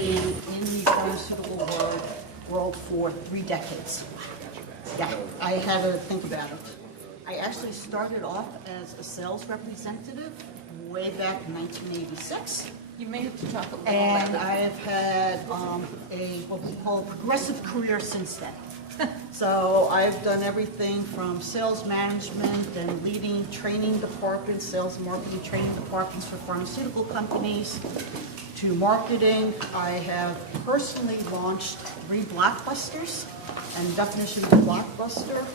been in the pharmaceutical world for 3 decades. Yeah, I had to think about it. I actually started off as a sales representative way back in 1986. You may have to talk a little And louder. I have had what we call a progressive career since then. So I've done everything from sales management and leading training departments, sales and marketing training departments for pharmaceutical companies, to marketing. I have personally launched 3 blockbusters, and the definition of a blockbuster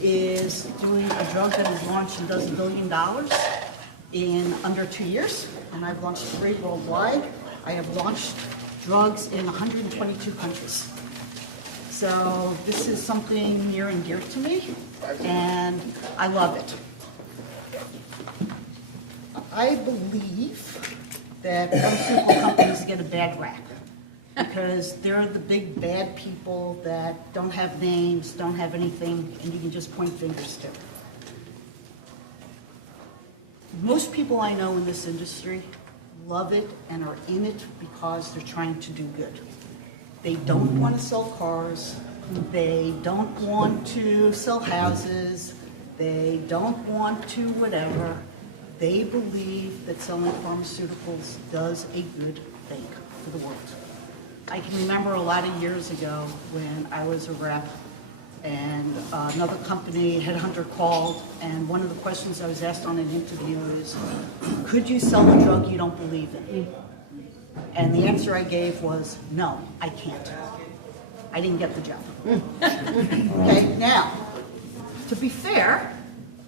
is doing a drug that is launched and does $1 billion in under 2 years. And I've launched 3 worldwide. I have launched drugs in 122 countries. So this is something near and dear to me, and I love it. I believe that pharmaceutical companies get a bad rap because they're the big bad people that don't have names, don't have anything, and you can just point fingers to. Most people I know in this industry love it and are in it because they're trying to do good. They don't want to sell cars. They don't want to sell houses. They don't want to whatever. They believe that selling pharmaceuticals does a good thing for the world. I can remember a lot of years ago when I was a rep and another company, headhunter, called, and one of the questions I was asked on an interview is, could you sell a drug you don't believe in? And the answer I gave was, no, I can't. I didn't get the job. Okay, now, to be fair,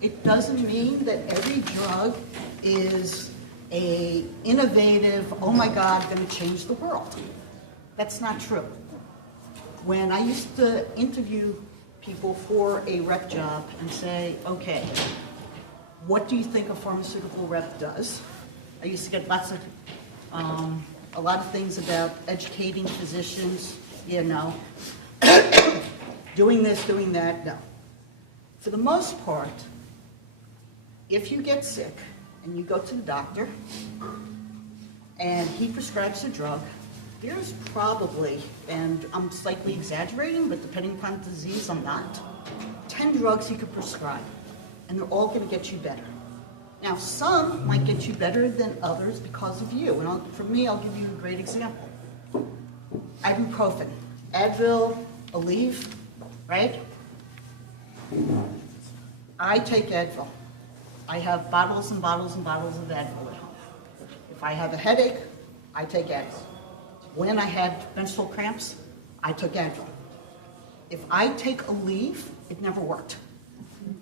it doesn't mean that every drug is a innovative, oh my God, going to change the world. That's not true. When I used to interview people for a rep job and say, okay, what do you think a pharmaceutical rep does? I used to get a lot of things about educating physicians, no. Doing this, doing that, no. For the most part, if you get sick and you go to the doctor and he prescribes a drug, there's probably, and I'm slightly exaggerating, but depending upon the disease, I'm not, 10 drugs he could prescribe, and they're all going to get you better. Now, some might get you better than others because of you. And for me, I'll give you a great example. Ibuprofen, Advil, Aleve, right? I take Advil. I have bottles and bottles and bottles of Advil at home. If I have a headache, I take Advil. When I had menstrual cramps, I took Advil. If I take Aleve, it never worked.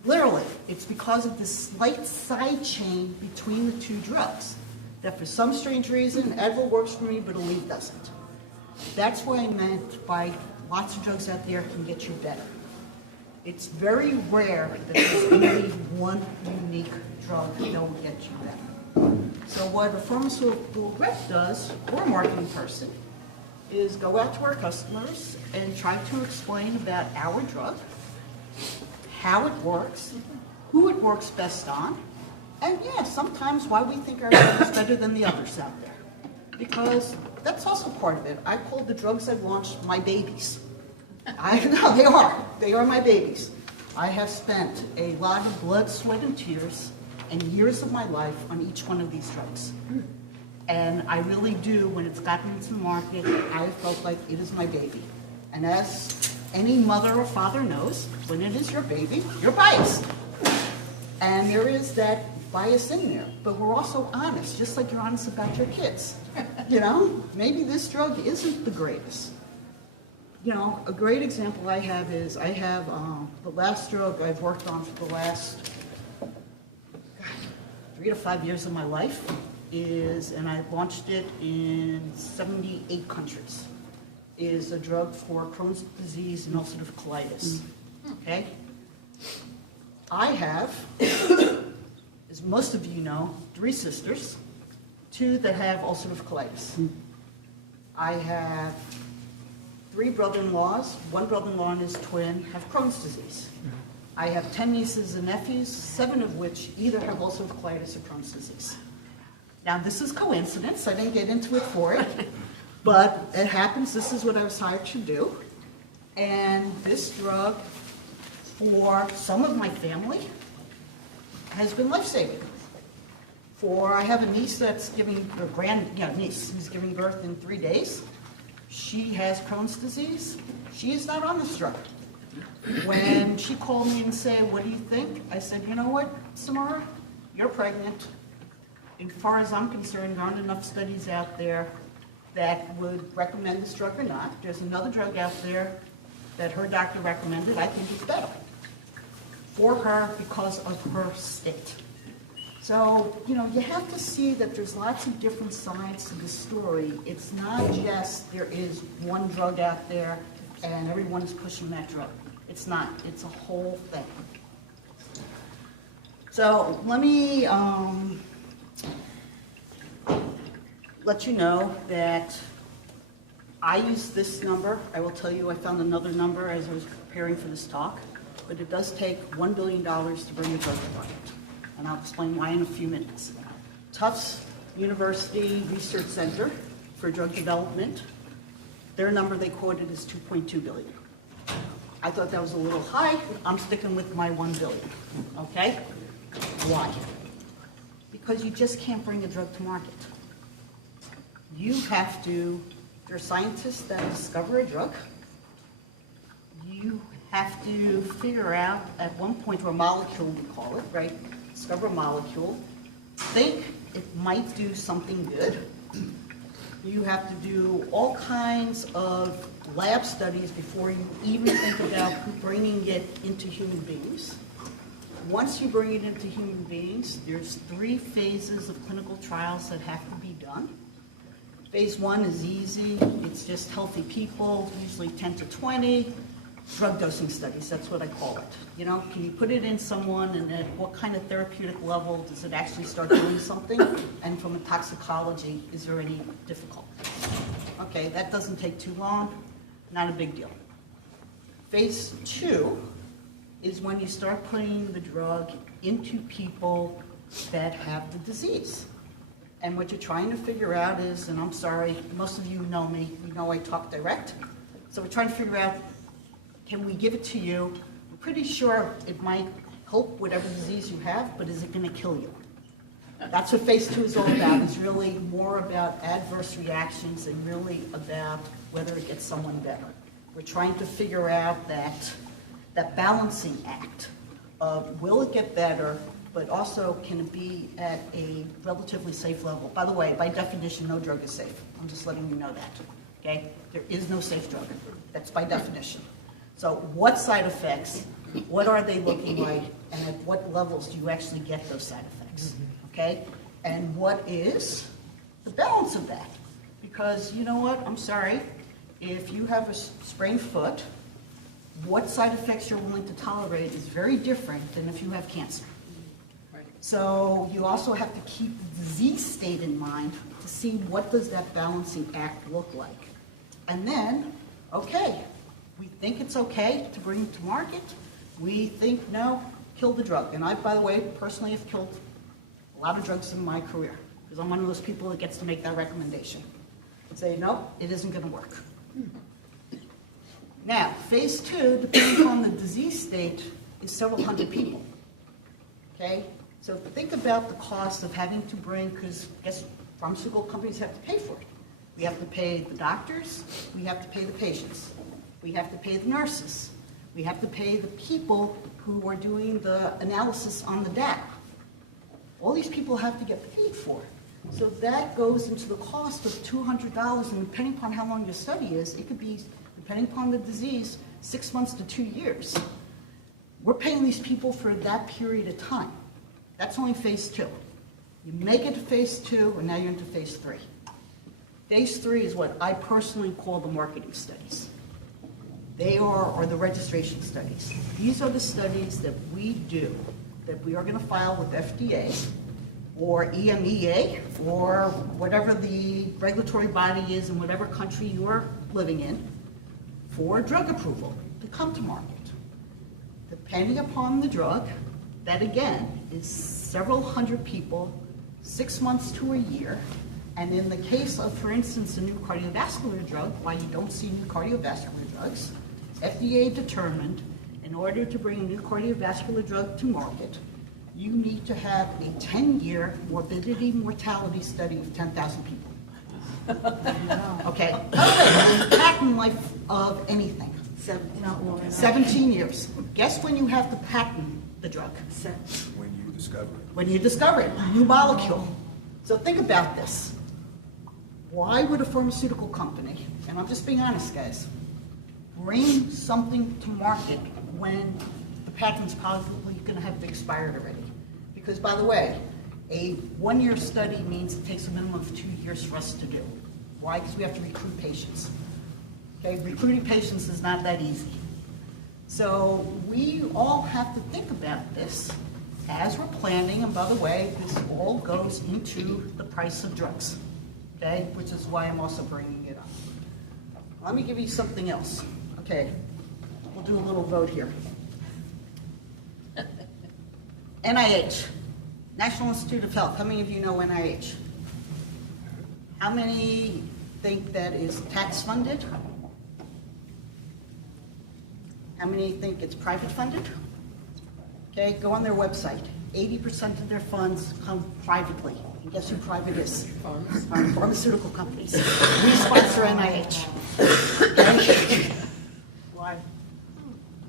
Literally, it's because of this slight side chain between the 2 drugs that for some strange reason, Advil works for me, but Aleve doesn't. That's what I meant by lots of drugs out there can get you better. It's very rare that there's only one unique drug that will get you better. So what a pharmaceutical rep does, or a marketing person, is go out to our customers and try to explain about our drug, how it works, who it works best on, and yeah, sometimes why we think our drug is better than the others out there. Because that's also part of it. I call the drugs I've launched my babies. I know, they are my babies. I have spent a lot of blood, sweat, and tears and years of my life on each one of these drugs. And I really do, when it's gotten into the market, I felt like it is my baby. And as any mother or father knows, when it is your baby, you're biased. And there is that bias in there. But we're also honest, just like you're honest about your kids. You know, maybe this drug isn't the greatest. You know, a great example I have is I have the last drug I've worked on for the last 3 to 5 years of my life is, and I launched it in 78 countries, is a drug for Crohn's disease and ulcerative colitis. Okay? I have, as most of you know, 3 sisters, 2 that have ulcerative colitis. I have 3 brother-in-laws, 1 brother-in-law and his twin have Crohn's disease. I have 10 nieces and nephews, 7 of which either have ulcerative colitis or Crohn's disease. Now, this is coincidence. I didn't get into it for it. But it happens, this is what I was hired to do. And this drug, for some of my family, has been life-saving. I have a niece that's giving, niece who's giving birth in 3 days. She has Crohn's disease. She is not on this drug. When she called me and said, what do you think? I said, you know what, Samara, you're pregnant. As far as I'm concerned, there aren't enough studies out there that would recommend this drug or not. There's another drug out there that her doctor recommended. I think it's better for her because of her state. So, you have to see that there's lots of different sides to the story. It's not just there is one drug out there and everyone's pushing that drug. It's not. It's a whole thing. So let me let you know that I use this number. I will tell you I found another number as I was preparing for this talk, but it does take $1 billion to bring a drug to market. And I'll explain why in a few minutes. Tufts University Research Center for Drug Development, their number they quoted is $2.2 billion. I thought that was a little high. I'm sticking with my $1 billion, okay? Why? Because you just can't bring a drug to market. You have to, there are scientists that discover a drug. You have to figure out at one point, or a molecule we call it, right? Discover a molecule, think it might do something good. You have to do all kinds of lab studies before you even think about bringing it into human beings. Once you bring it into human beings, there's 3 phases of clinical trials that have to be done. Phase 1 is easy. It's just healthy people, usually 10 to 20. Drug dosing studies, that's what I call it. Can you put it in someone and at what kind of therapeutic level does it actually start doing something? And from a toxicology, is there any difficulty? Okay, that doesn't take too long, not a big deal. Phase 2 is when you start putting the drug into people that have the disease. And what you're trying to figure out is, and I'm sorry, most of you know me, you know I talk direct. So we're trying to figure out, can we give it to you? I'm pretty sure it might help whatever disease you have, but is it going to kill you? That's what phase 2 is all about. It's really more about adverse reactions and really about whether it gets someone better. We're trying to figure out that balancing act of will it get better, but also can it be at a relatively safe level. By the way, by definition, no drug is safe. I'm just letting you know that, okay? There is no safe drug. That's by definition. So what side effects, what are they looking like, and at what levels do you actually get those side effects, okay? And what is the balance of that? Because you know what, I'm sorry, if you have a sprained foot, what side effects you're willing to tolerate is very different than if you have cancer. So you also have to keep the disease state in mind to see what does that balancing act look like. And then, okay, we think it's okay to bring it to market. We think, no, kill the drug. And I, by the way, personally have killed a lot of drugs in my career because I'm one of those people that gets to make that recommendation. Say, no, it isn't going to work. Now, phase 2, depending on the disease state, is several hundred people. Okay? So think about the cost of having to bring, because guess pharmaceutical companies have to pay for it. We have to pay the doctors, we have to pay the patients, we have to pay the nurses, we have to pay the people who are doing the analysis on the data. All these people have to get paid for it. So that goes into the cost of $200, and depending upon how long your study is, it could be, depending upon the disease, 6 months to 2 years. We're paying these people for that period of time. That's only phase 2. You make it to phase 2, and now you're into phase 3. Phase 3 is what I personally call the marketing studies. They are the registration studies. These are the studies that we do, that we are going to file with FDA or EMEA or whatever the regulatory body is in whatever country you're living in for drug approval to come to market. Depending upon the drug, that again is several hundred people, 6 months to a year, And in the case of, for instance, a new cardiovascular drug, why you don't see new cardiovascular drugs, FDA determined in order to bring a new cardiovascular drug to market, you need to have a 10-year morbidity mortality study of 10,000 people. Okay, patent life of anything. 17 years. Guess when you have to patent the drug? When you discover it. When you discover it, new molecule. So think about this. Why would a pharmaceutical company, and I'm just being honest, guys, bring something to market when the patent's probably going to have expired already? Because, by the way, a 1-year study means it takes a minimum of 2 years for us to do. Why? Because we have to recruit patients. Okay, recruiting patients is not that easy. So we all have to think about this as we're planning, and by the way, this all goes into the price of drugs, okay, which is why I'm also bringing it up. Let me give you something else. Okay, we'll do a little vote here. NIH, National Institute of Health. How many of you know NIH? How many think that is tax funded? How many think it's private funded? Okay, go on their website. 80% of their funds come privately. And guess who private is? Pharmaceutical companies. We sponsor NIH. Okay? Why?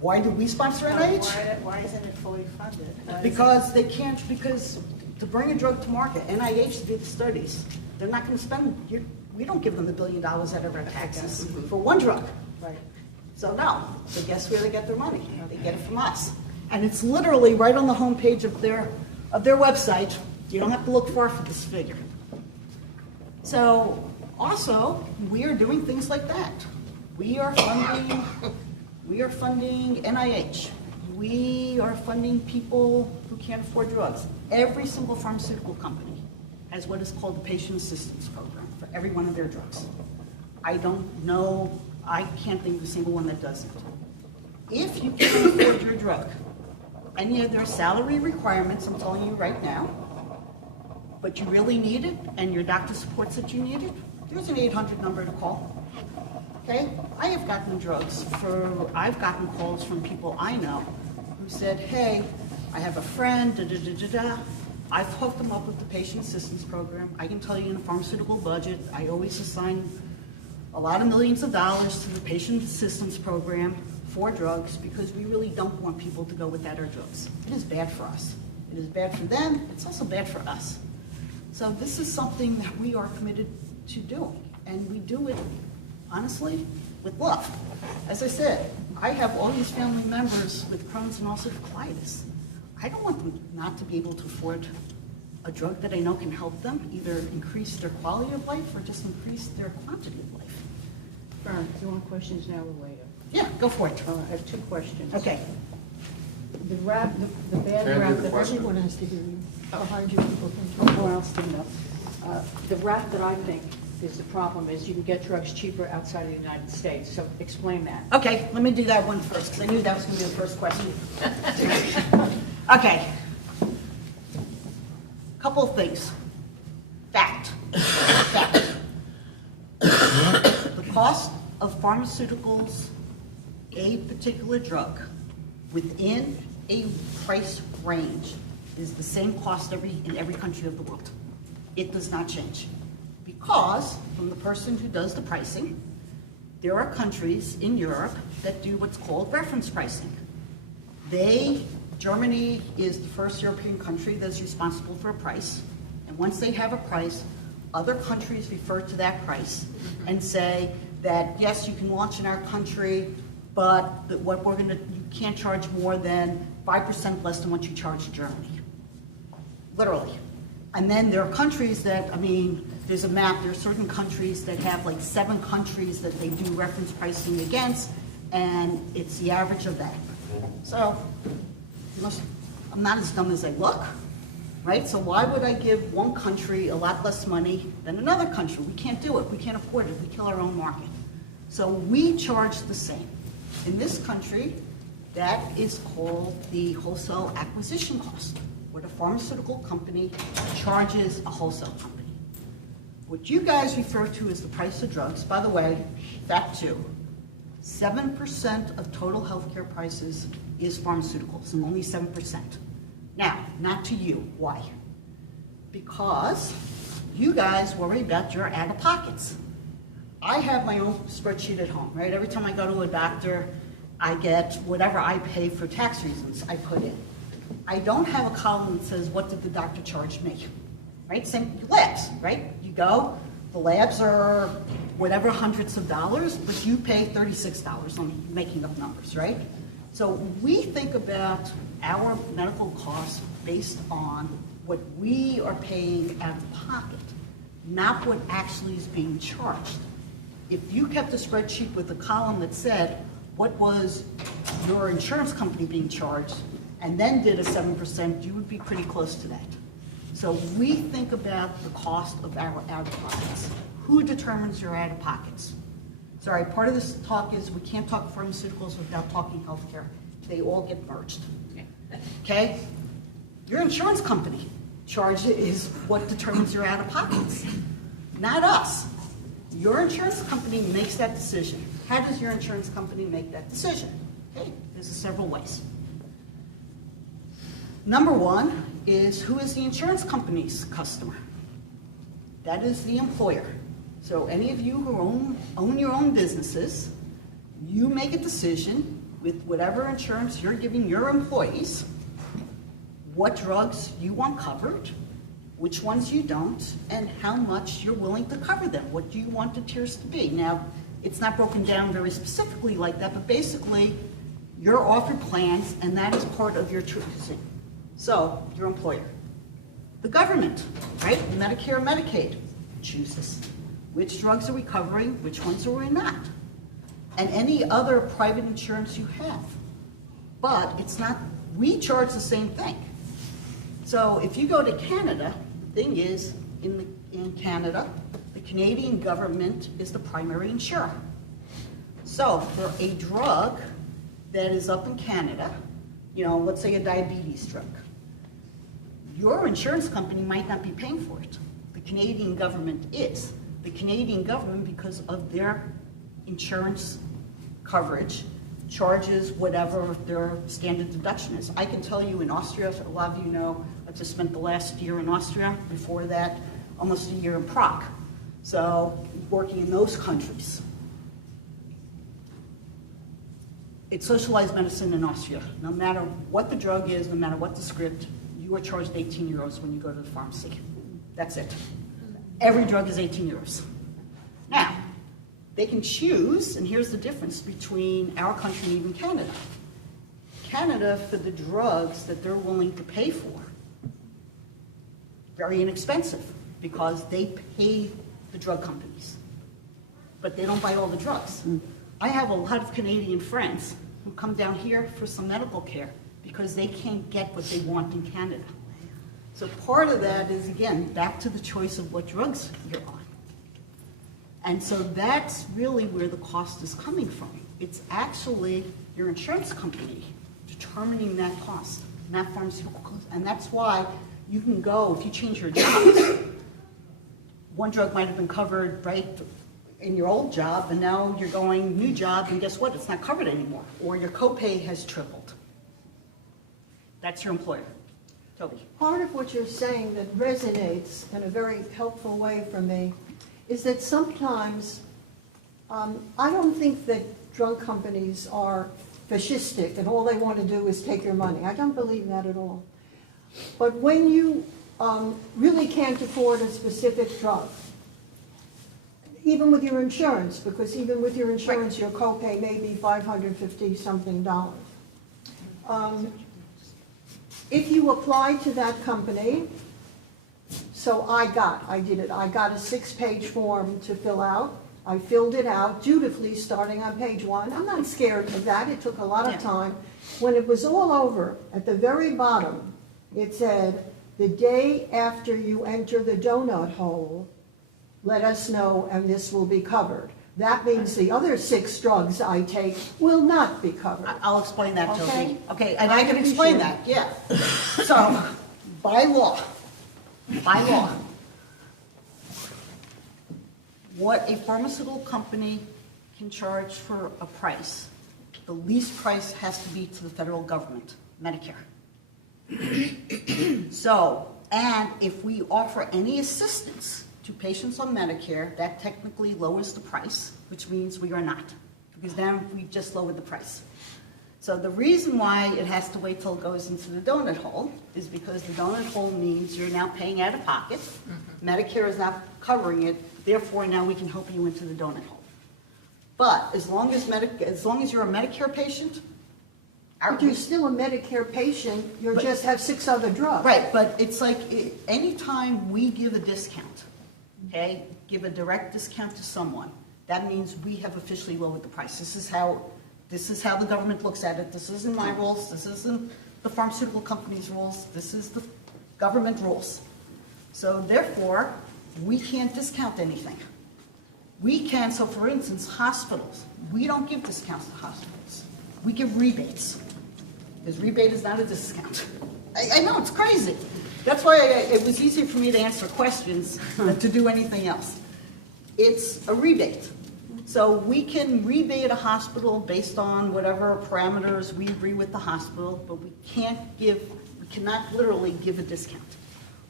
Why do we sponsor NIH? Why isn't it fully funded? Because they can't, because to bring a drug to market, NIH did the studies. They're not going to spend, we don't give them $1 billion out of our taxes for one drug. Right. So no, so guess where they get their money? They get it from us. And it's literally right on the homepage of their website. You don't have to look far for this figure. So also, we are doing things like that. We are funding NIH. We are funding people who can't afford drugs. Every single pharmaceutical company has what is called the patient assistance program for every one of their drugs. I don't know, I can't think of a single one that doesn't. If you can't afford your drug, any of their salary requirements, I'm telling you right now, but you really need it, and your doctor supports that you need it, there's an 800 number to call. Okay? I have gotten I've gotten calls from people I know who said, hey, I have a friend, da-da-da-da-da. I've hooked them up with the patient assistance program. I can tell you in a pharmaceutical budget, I always assign a lot of millions of dollars to the patient assistance program for drugs because we really don't want people to go without our drugs. It is bad for us. It is bad for them. It's also bad for us. So this is something that we are committed to doing, and we do it, honestly, with love. As I said, I have all these family members with Crohn's and ulcerative colitis. I don't want them not to be able to afford a drug that I know can help them, either increase their quality of life or just increase their quantity of life. Fern, do you want questions now or later? Yeah, go for it. I have 2 questions. Okay. The bad rap that everyone has to hear you. Behind you, people think. Oh, I'll stand up. The rap that I think is the problem is you can get drugs cheaper outside of the United States. So explain that. Okay, let me do that one first, because I knew that was going to be the first question. Okay. Couple of things. Fact. The cost of pharmaceuticals, a particular drug, within a price range is the same cost in every country of the world. It does not change. Because, from the person who does the pricing, there are countries in Europe that do what's called reference pricing. Germany is the first European country that's responsible for a price. And once they have a price, other countries refer to that price and say that, yes, you can launch in our country, but you can't charge more than 5% less than what you charge in Germany. Literally. And then there are countries that, there's a map, there are certain countries that have like 7 countries that they do reference pricing against, and it's the average of that. So, I'm not as dumb as I look, right? So why would I give one country a lot less money than another country? We can't do it, we can't afford it, we kill our own market. So we charge the same. In this country, that is called the wholesale acquisition cost, what a pharmaceutical company charges a wholesale company. What you guys refer to as the price of drugs, by the way, fact two, 7% of total healthcare prices is pharmaceuticals, and only 7%. Now, not to you. Why? Because you guys worry about your out-of-pockets. I have my own spreadsheet at home, right? Every time I go to a doctor, I get whatever I pay for tax reasons I put in. I don't have a column that says, what did the doctor charge me? Right? Same labs, right? You go, the labs are whatever hundreds of dollars, but you pay $36. I'm making up numbers, right? So we think about our medical costs based on what we are paying out of pocket, not what actually is being charged. If you kept a spreadsheet with a column that said, what was your insurance company being charged, and then did a 7%, you would be pretty close to that. So we think about the cost of our out-of-pockets. Who determines your out-of-pockets? Sorry, part of this talk is we can't talk pharmaceuticals without talking healthcare. They all get merged. Okay? Your insurance company charge is what determines your out-of-pockets, not us. Your insurance company makes that decision. How does your insurance company make that decision? Okay, there's several ways. Number one is, who is the insurance company's customer? That is the employer. So any of you who own your own businesses, you make a decision with whatever insurance you're giving your employees, what drugs you want covered, which ones you don't, and how much you're willing to cover them. What do you want the tiers to be? Now, it's not broken down very specifically like that, but basically, you're offered plans, and that is part of your choosing. So, your employer. The government, right? Medicare, Medicaid chooses. Which drugs are we covering? Which ones are we not? And any other private insurance you have. But it's not, we charge the same thing. So if you go to Canada, the thing is, in Canada, the Canadian government is the primary insurer. So for a drug that is up in Canada, let's say a diabetes drug, your insurance company might not be paying for it. The Canadian government is. The Canadian government, because of their insurance coverage, charges whatever their standard deduction is. I can tell you in Austria, a lot of you know, I just spent the last year in Austria, before that, almost a year in Prague. So, working in those countries. It's socialized medicine in Austria. No matter what the drug is, no matter what the script, you are charged 18 euros when you go to the pharmacy. That's it. Every drug is 18 euros. Now, they can choose, and here's the difference between our country and even Canada. Canada, for the drugs that they're willing to pay for, very inexpensive, because they pay the drug companies. But they don't buy all the drugs. I have a lot of Canadian friends who come down here for some medical care because they can't get what they want in Canada. So part of that is, again, back to the choice of what drugs you're on. And so that's really where the cost is coming from. It's actually your insurance company determining that cost, not pharmaceutical costs. And that's why you can go, if you change your jobs, one drug might have been covered right in your old job, and now you're going new job, and guess what? It's not covered anymore. Or your copay has tripled. That's your employer. Toby. Part of what you're saying that resonates in a very helpful way for me is that sometimes, I don't think that drug companies are fascistic and all they want to do is take your money. I don't believe that at all. But when you really can't afford a specific drug, even with your insurance, because even with your insurance, your copay may be $550-something. If you apply to that company, so I got a 6-page form to fill out. I filled it out dutifully starting on page 1. I'm not scared of that. It took a lot of time. When it was all over, at the very bottom, it said, the day after you enter the donut hole, let us know and this will be covered. That means the other 6 drugs I take will not be covered. I'll explain that, Okay. Toby. Okay, and I can explain that, yeah. So, by law, what a pharmaceutical company can charge for a price, the least price has to be to the federal government, Medicare. So, and if we offer any assistance to patients on Medicare, that technically lowers the price, which means we are not, because now we just lowered the price. So the reason why it has to wait till it goes into the donut hole is because the donut hole means you're now paying out of pocket. Medicare is not covering it, therefore now we can help you into the donut hole. But as long as you're a Medicare patient, But you're still a Medicare patient, you just have 6 other drugs. right, but it's like anytime we give a discount, okay, give a direct discount to someone, that means we have officially lowered the price. This is how the government looks at it. This isn't my rules. This isn't the pharmaceutical company's rules. This is the government rules. So therefore, we can't discount anything. We can, so for instance, hospitals, we don't give discounts to hospitals. We give rebates. Because rebate is not a discount. I know, it's crazy. That's why it was easier for me to answer questions than to do anything else. It's a rebate. So we can rebate a hospital based on whatever parameters we agree with the hospital, but we cannot literally give a discount.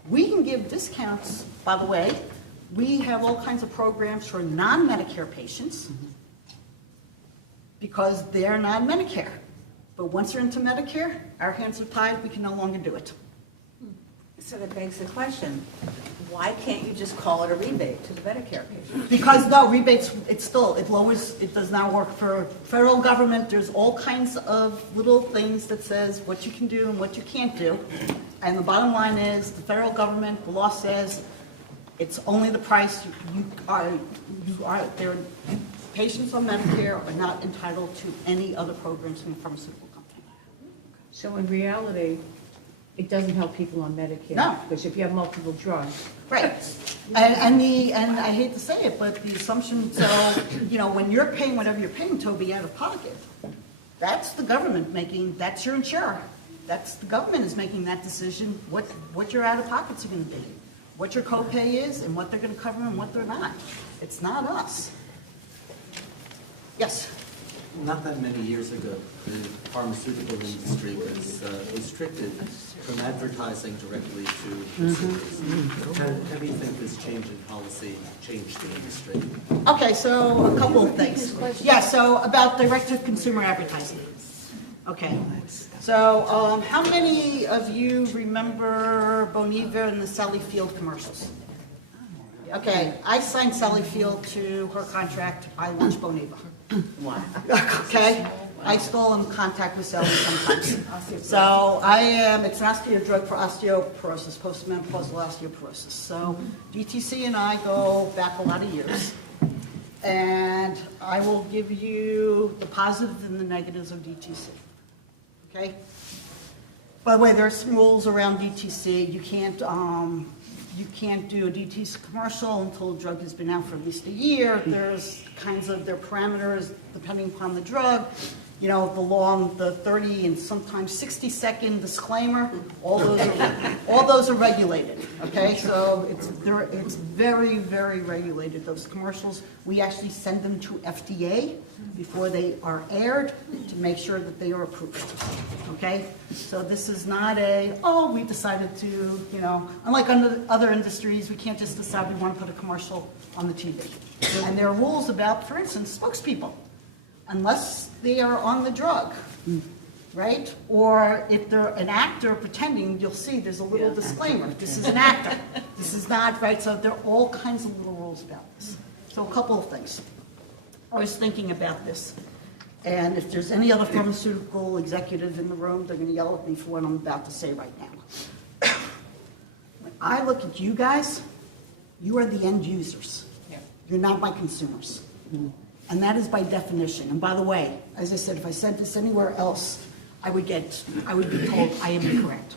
We can give discounts, by the way. We have all kinds of programs for non-Medicare patients because they're non-Medicare. But once they're into Medicare, our hands are tied, we can no longer do it. So that begs the question, why can't you just call it a rebate to the Medicare patient? Because no, rebates, it lowers, it does not work for federal government. There's all kinds of little things that says what you can do and what you can't do. And the bottom line is, the federal government, the law says, it's only the price patients on Medicare are not entitled to any other programs from a pharmaceutical company. So in reality, it doesn't help people on Medicare. No. Because if you have multiple drugs. Right. And I hate to say it, but the assumption, so, when you're paying whatever you're paying, Toby, out of pocket, that's the government making, that's your insurer. That's the government is making that decision, what your out-of-pockets are going to be, what your copay is, and what they're going to cover and what they're not. It's not us. Yes? Not that many years ago, the pharmaceutical industry was restricted from advertising directly to consumers. How do you think this change in policy changed the industry? Okay, so a couple of things. Yeah, so about direct-to-consumer advertising. Okay, so how many of you remember Boniva and the Sally Field commercials? Okay, I signed Sally Field to her contract. I launched Boniva. Why? Okay, I still am in contact with Sally sometimes. So it's an osteo drug for osteoporosis, postmenopausal osteoporosis. So DTC and I go back a lot of years. And I will give you the positives and the negatives of DTC. Okay? By the way, there are some rules around DTC. You can't do a DTC commercial until the drug has been out for at least a year. There's their parameters depending upon the drug. The 30 and sometimes 60-second disclaimer. All those are regulated. Okay, so it's very, very regulated. Those commercials, we actually send them to FDA before they are aired to make sure that they are approved. Okay, so this is not we decided to, unlike other industries, we can't just decide we want to put a commercial on the TV. And there are rules about, for instance, spokespeople. Unless they are on the drug, right? Or if they're an actor pretending, you'll see there's a little disclaimer. This is an actor. This is not, right? So there are all kinds of little rules about this. So a couple of things. I was thinking about this. And if there's any other pharmaceutical executive in the room, they're going to yell at me for what I'm about to say right now. When I look at you guys, you are the end users. You're not my consumers. And that is by definition. And by the way, as I said, if I said this anywhere else, I would be told I am incorrect.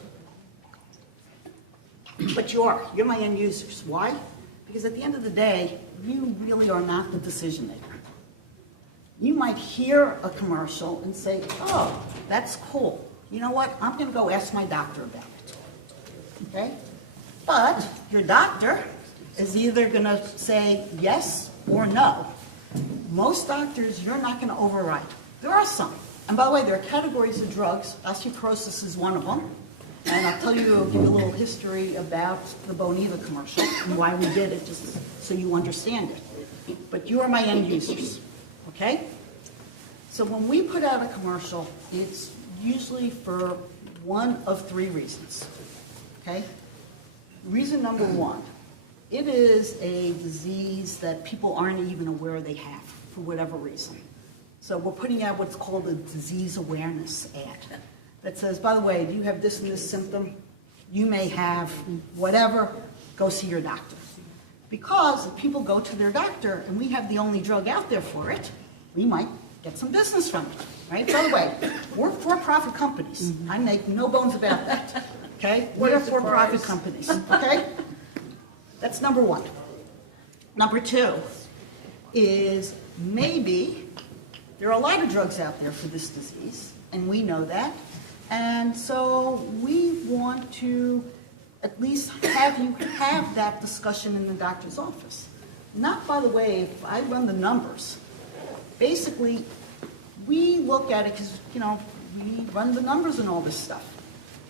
But you're my end users. Why? Because at the end of the day, you really are not the decision maker. You might hear a commercial and say, oh, that's cool. You know what? I'm going to go ask my doctor about it. Okay? But your doctor is either going to say yes or no. Most doctors, you're not going to override. There are some. And by the way, there are categories of drugs. Osteoporosis is one of them. And I'll give you a little history about the Boniva commercial and why we did it, just so you understand it. But you are my end users, okay? So when we put out a commercial, it's usually for one of three reasons, okay? Reason number one, it is a disease that people aren't even aware they have for whatever reason. So we're putting out what's called a disease awareness ad that says, by the way, do you have this and this symptom? You may have whatever, go see your doctor. Because if people go to their doctor and we have the only drug out there for it, we might get some business from it, right? By the way, we're for-profit companies. I make no bones about that, okay? We're for-profit companies, okay? That's number one. Number two is maybe there are a lot of drugs out there for this disease, and we know that. And so we want to at least have you have that discussion in the doctor's office. Not, by the way, if I run the numbers. Basically, we look at it because, we run the numbers and all this stuff.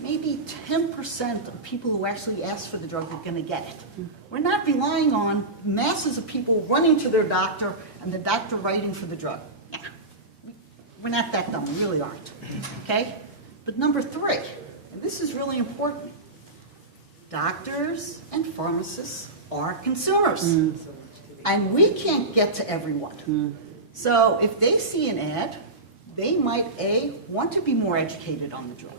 Maybe 10% of people who actually ask for the drug are going to get it. We're not relying on masses of people running to their doctor and the doctor writing for the drug. Yeah. We're not that dumb. We really aren't. Okay? But number three, and this is really important, doctors and pharmacists are consumers. And we can't get to everyone. So if they see an ad, they might, A, want to be more educated on the drug.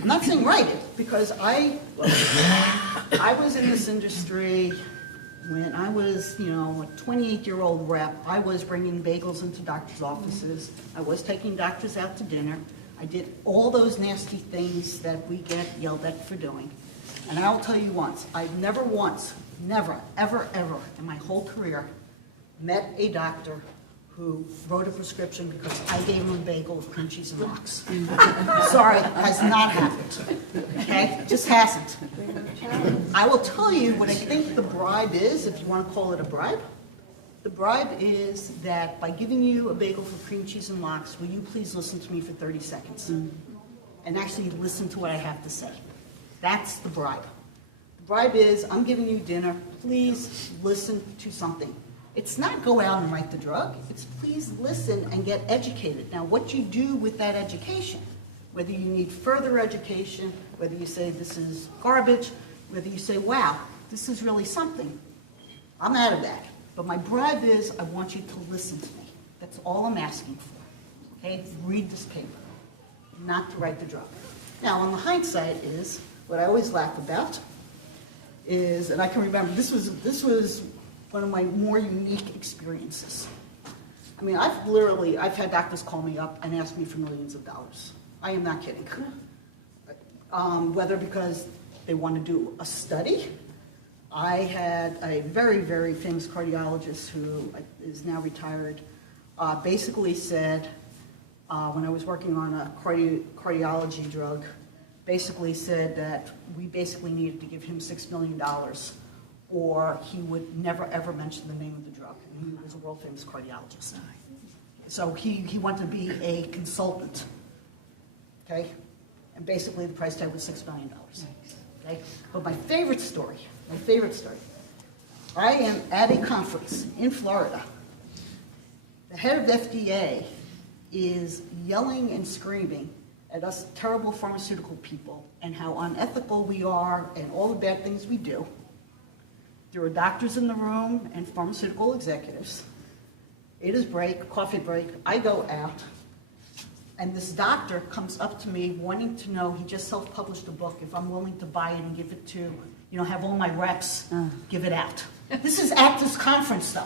I'm not saying write it, because I was in this industry when I was, a 28-year-old rep. I was bringing bagels into doctors' offices. I was taking doctors out to dinner. I did all those nasty things that we get yelled at for doing. And I'll tell you once, I've never once, never, ever, ever in my whole career met a doctor who wrote a prescription because I gave him a bagel with cream cheese and lox. Sorry, has not happened. Okay? Just hasn't. I will tell you what I think the bribe is, if you want to call it a bribe. The bribe is that by giving you a bagel for cream cheese and lox, will you please listen to me for 30 seconds? And actually listen to what I have to say. That's the bribe. The bribe is, I'm giving you dinner, please listen to something. It's not go out and write the drug, it's please listen and get educated. Now what you do with that education, whether you need further education, whether you say this is garbage, whether you say, wow, this is really something, I'm out of that. But my bribe is, I want you to listen to me. That's all I'm asking for. Okay? Read this paper, not to write the drug. Now, on the hindsight is, what I always laugh about is, and I can remember, this was one of my more unique experiences. I mean, I've had doctors call me up and ask me for millions of dollars. I am not kidding. Whether because they want to do a study. I had a very, very famous cardiologist who is now retired, basically said, when I was working on a cardiology drug, basically said that we basically needed to give him $6 million or he would never ever mention the name of the drug. And he was a world famous cardiologist. So he wanted to be a consultant, okay? And basically the price tag was $6 million, okay? But my favorite story, I am at a conference in Florida. The head of the FDA is yelling and screaming at us terrible pharmaceutical people and how unethical we are and all the bad things we do. There are doctors in the room and pharmaceutical executives. It is break, coffee break. I go out, and this doctor comes up to me wanting to know, he just self-published a book, if I'm willing to buy it and give it to, have all my reps give it out. This is at this conference, though.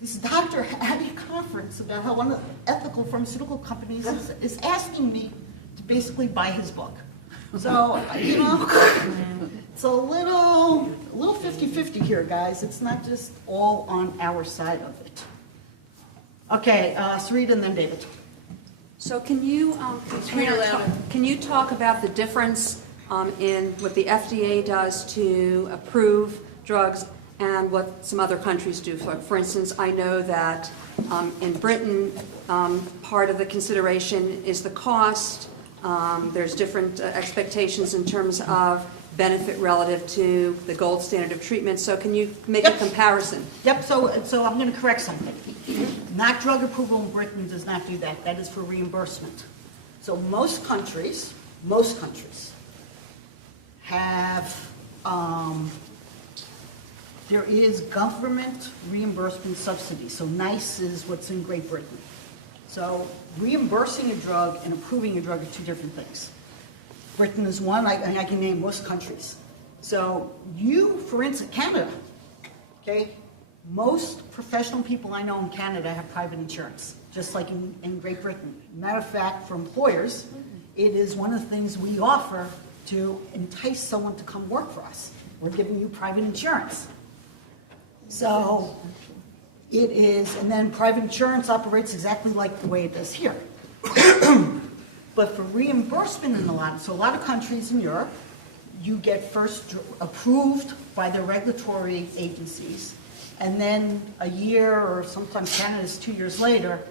This doctor at a conference about how one of the ethical pharmaceutical companies is asking me to basically buy his book. So, it's a little 50-50 here, guys. It's not just all on our side of it. Okay, Sarita and then David. So can you talk about the difference in what the FDA does to approve drugs and what some other countries do. For instance, I know that in Britain, part of the consideration is the cost. There's different expectations in terms of benefit relative to the gold standard of treatment. So can you make a comparison? Yep, so I'm going to correct something. Not drug approval in Britain does not do that. That is for reimbursement. So most countries have, there is government reimbursement subsidy. So NICE is what's in Great Britain. So reimbursing a drug and approving a drug are two different things. Britain is one, and I can name most countries. So you, for instance, Canada, okay? Most professional people I know in Canada have private insurance, just like in Great Britain. Matter of fact, for employers, it is one of the things we offer to entice someone to come work for us. We're giving you private insurance. So it is, and then private insurance operates exactly like the way it does here. But for reimbursement in a lot of countries in Europe, you get first approved by the regulatory agencies, and then a year, or sometimes Canada's 2 years later,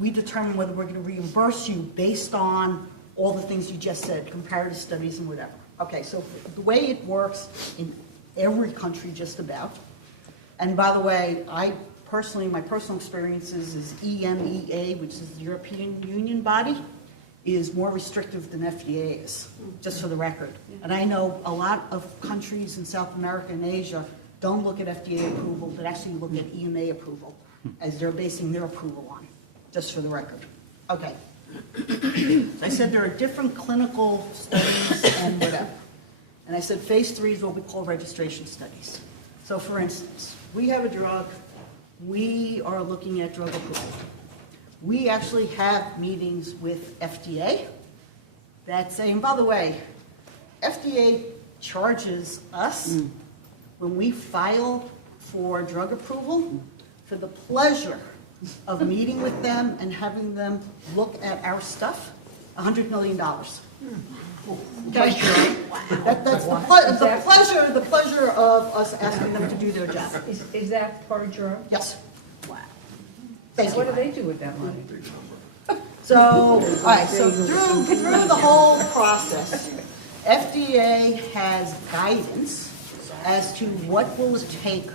we determine whether we're going to reimburse you based on all the things you just said, comparative studies and whatever. Okay, so the way it works in every country just about, and by the way, my personal experiences is EMEA, which is the European Union body, is more restrictive than FDA is, just for the record. And I know a lot of countries in South America and Asia don't look at FDA approval, but actually look at EMA approval as they're basing their approval on, just for the record. Okay. I said there are different clinical studies and whatever. And I said phase 3 is what we call registration studies. So for instance, we have a drug, we are looking at drug approval. We actually have meetings with FDA that say, and by the way, FDA charges us when we file for drug approval for the pleasure of meeting with them and having them look at our stuff, $100 million. Okay? That's the pleasure of us asking them to do their job. Is that part of your? Yes. What do they do with that money? So, all right, so through the whole process, FDA has guidance as to what will it take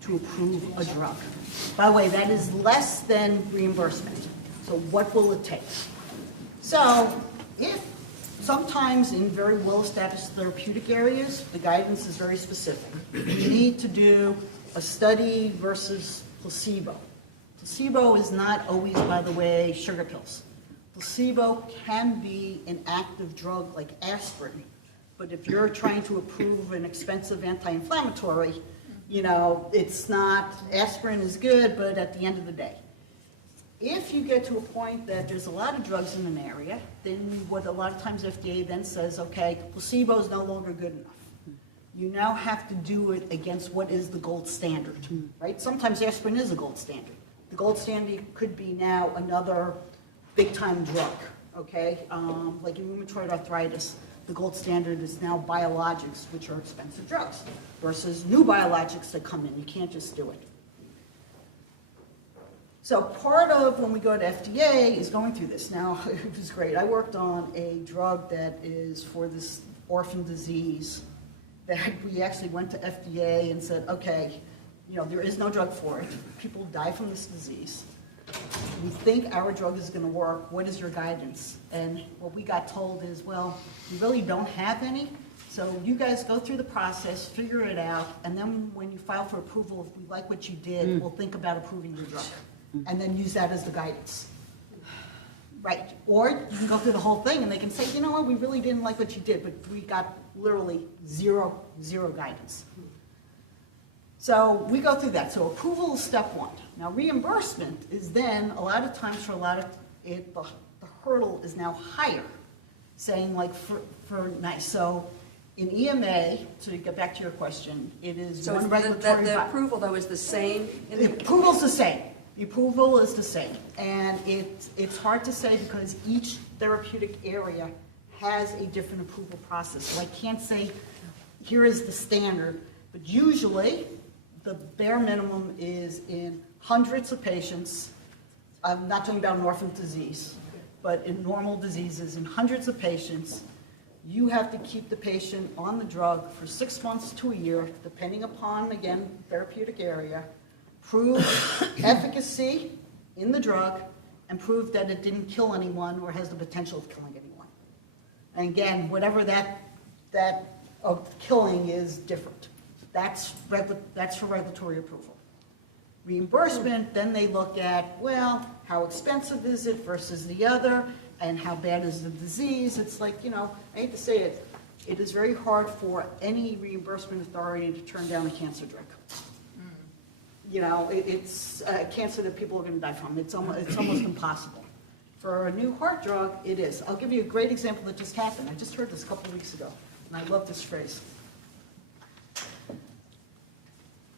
to approve a drug. By the way, that is less than reimbursement. So what will it take? So if sometimes in very well-established therapeutic areas, the guidance is very specific. You need to do a study versus placebo. Placebo is not always, by the way, sugar pills. Placebo can be an active drug like aspirin, but if you're trying to approve an expensive anti-inflammatory, it's not, aspirin is good, but at the end of the day. If you get to a point that there's a lot of drugs in an area, then what a lot of times FDA then says, okay, placebo is no longer good enough. You now have to do it against what is the gold standard, right? Sometimes aspirin is a gold standard. The gold standard could be now another big-time drug, okay? Like in rheumatoid arthritis, the gold standard is now biologics, which are expensive drugs, versus new biologics that come in. You can't just do it. So part of when we go to FDA is going through this. Now, it was great. I worked on a drug that is for this orphan disease that we actually went to FDA and said, okay, there is no drug for it. People die from this disease. We think our drug is going to work. What is your guidance? And what we got told is, well, we really don't have any. So you guys go through the process, figure it out, and then when you file for approval, if we like what you did, we'll think about approving your drug. And then use that as the guidance. Right. Or you can go through the whole thing and they can say, you know what, we really didn't like what you did, but we got literally zero guidance. So we go through that. So approval is step one. Now reimbursement is then, a lot of times for a lot of it, the hurdle is now higher, saying like for nice. So in EMA, to get back to your question, it is So one regulatory the approval, though, is the same? The approval's the same. The approval is the same. And it's hard to say because each therapeutic area has a different approval process. So I can't say, here is the standard. But usually, the bare minimum is in hundreds of patients. I'm not talking about an orphan disease, but in normal diseases, in hundreds of patients, you have to keep the patient on the drug for 6 months to a year, depending upon, again, therapeutic area, prove efficacy in the drug, and prove that it didn't kill anyone or has the potential of killing anyone. And again, whatever that of killing is different. That's for regulatory approval. Reimbursement, then they look at, well, how expensive is it versus the other, and how bad is the disease. It's like, I hate to say it, it is very hard for any reimbursement authority to turn down a cancer drug. It's cancer that people are going to die from. It's almost impossible. For a new heart drug, it is. I'll give you a great example that just happened. I just heard this a couple of weeks ago, and I love this phrase.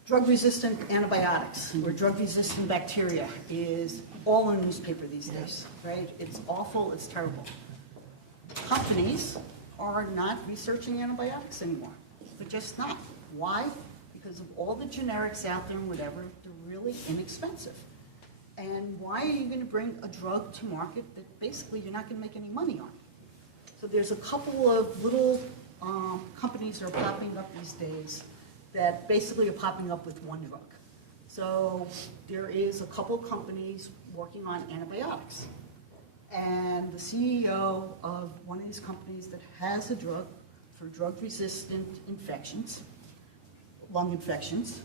Drug-resistant antibiotics or drug-resistant bacteria is all in the newspaper these days, right? It's awful, it's terrible. Companies are not researching antibiotics anymore. They're just not. Why? Because of all the generics out there and whatever, they're really inexpensive. And why are you going to bring a drug to market that basically you're not going to make any money on? So there's a couple of little companies that are popping up these days that basically are popping up with one drug. So there is a couple companies working on antibiotics. And the CEO of one of these companies that has a drug for drug-resistant infections, lung infections,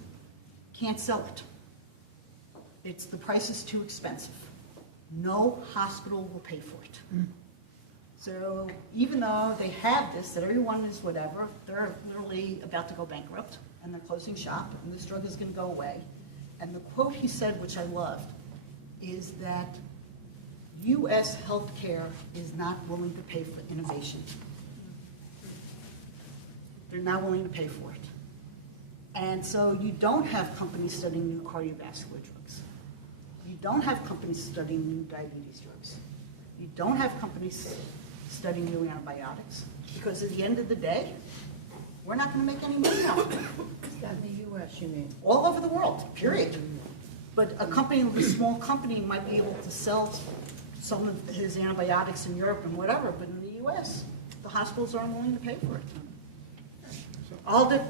can't sell it. The price is too expensive. No hospital will pay for it. So even though they have this, that everyone is whatever, they're literally about to go bankrupt, and they're closing shop, and this drug is going to go away. And the quote he said, which I loved, is that U.S. healthcare is not willing to pay for innovation. They're not willing to pay for it. And so you don't have companies studying new cardiovascular drugs. You don't have companies studying new diabetes drugs. You don't have companies studying new antibiotics, because at the end of the day, we're not going to make any money off of it. Is that in the U.S., you mean? All over the world, period. But a small company might be able to sell some of his antibiotics in Europe and whatever, but in the U.S., the hospitals aren't willing to pay for it.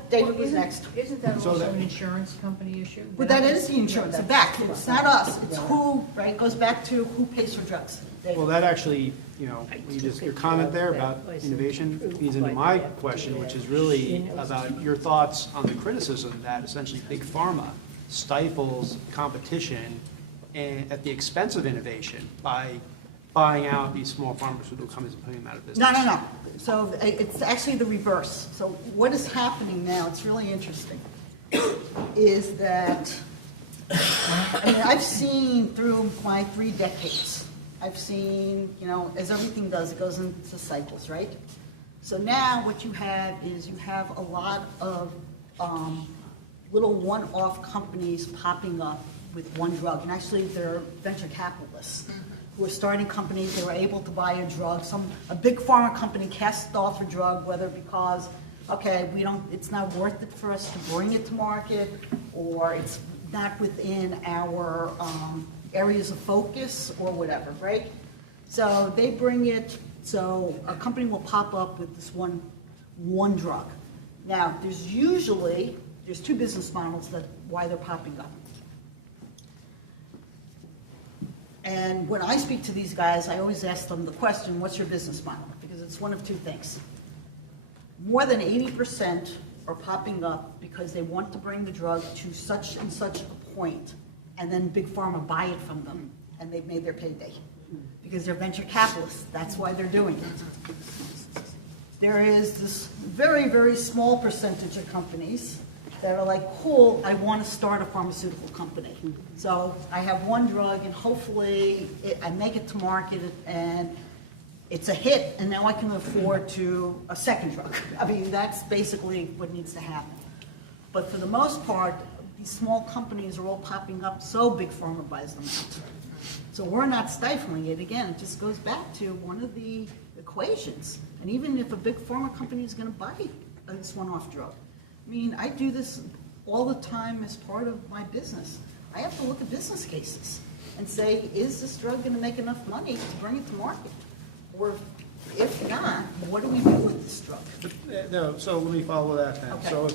David was next. Isn't that also an insurance company issue? But that is the insurance, back. It's not us. It's who, right? It goes back to who pays for drugs. David. Well, that actually, your comment there about innovation feeds into my question, which is really about your thoughts on the criticism that essentially Big Pharma stifles competition at the expense of innovation by buying out these small pharmaceutical companies and putting them out of business. No. So it's actually the reverse. So what is happening now, it's really interesting, is that, I've seen through my 3 decades, I've seen, as everything does, it goes into cycles, right? So now what you have is you have a lot of little one-off companies popping up with one drug. And actually, they're venture capitalists who are starting companies. They were able to buy a drug. A big pharma company cast off a drug, whether because, it's not worth it for us to bring it to market, or it's not within our areas of focus, or whatever, right? So they bring it. So a company will pop up with this one drug. Now, there's 2 business models why they're popping up. And when I speak to these guys, I always ask them the question, what's your business model? Because it's one of 2 things. More than 80% are popping up because they want to bring the drug to such and such a point, and then Big Pharma buy it from them, and they've made their payday. Because they're venture capitalists. That's why they're doing it. There is this very, very small percentage of companies that are like, cool, I want to start a pharmaceutical company. So I have one drug, and hopefully I make it to market, and it's a hit, and now I can afford a second drug. That's basically what needs to happen. But for the most part, these small companies are all popping up, so Big Pharma buys them out. So we're not stifling it. Again, it just goes back to one of the equations. And even if a Big Pharma company is going to buy this one-off drug, I do this all the time as part of my business. I have to look at business cases and say, is this drug going to make enough money to bring it to market? Or if not, what do we do with this drug? No, so let me follow that then. Okay. So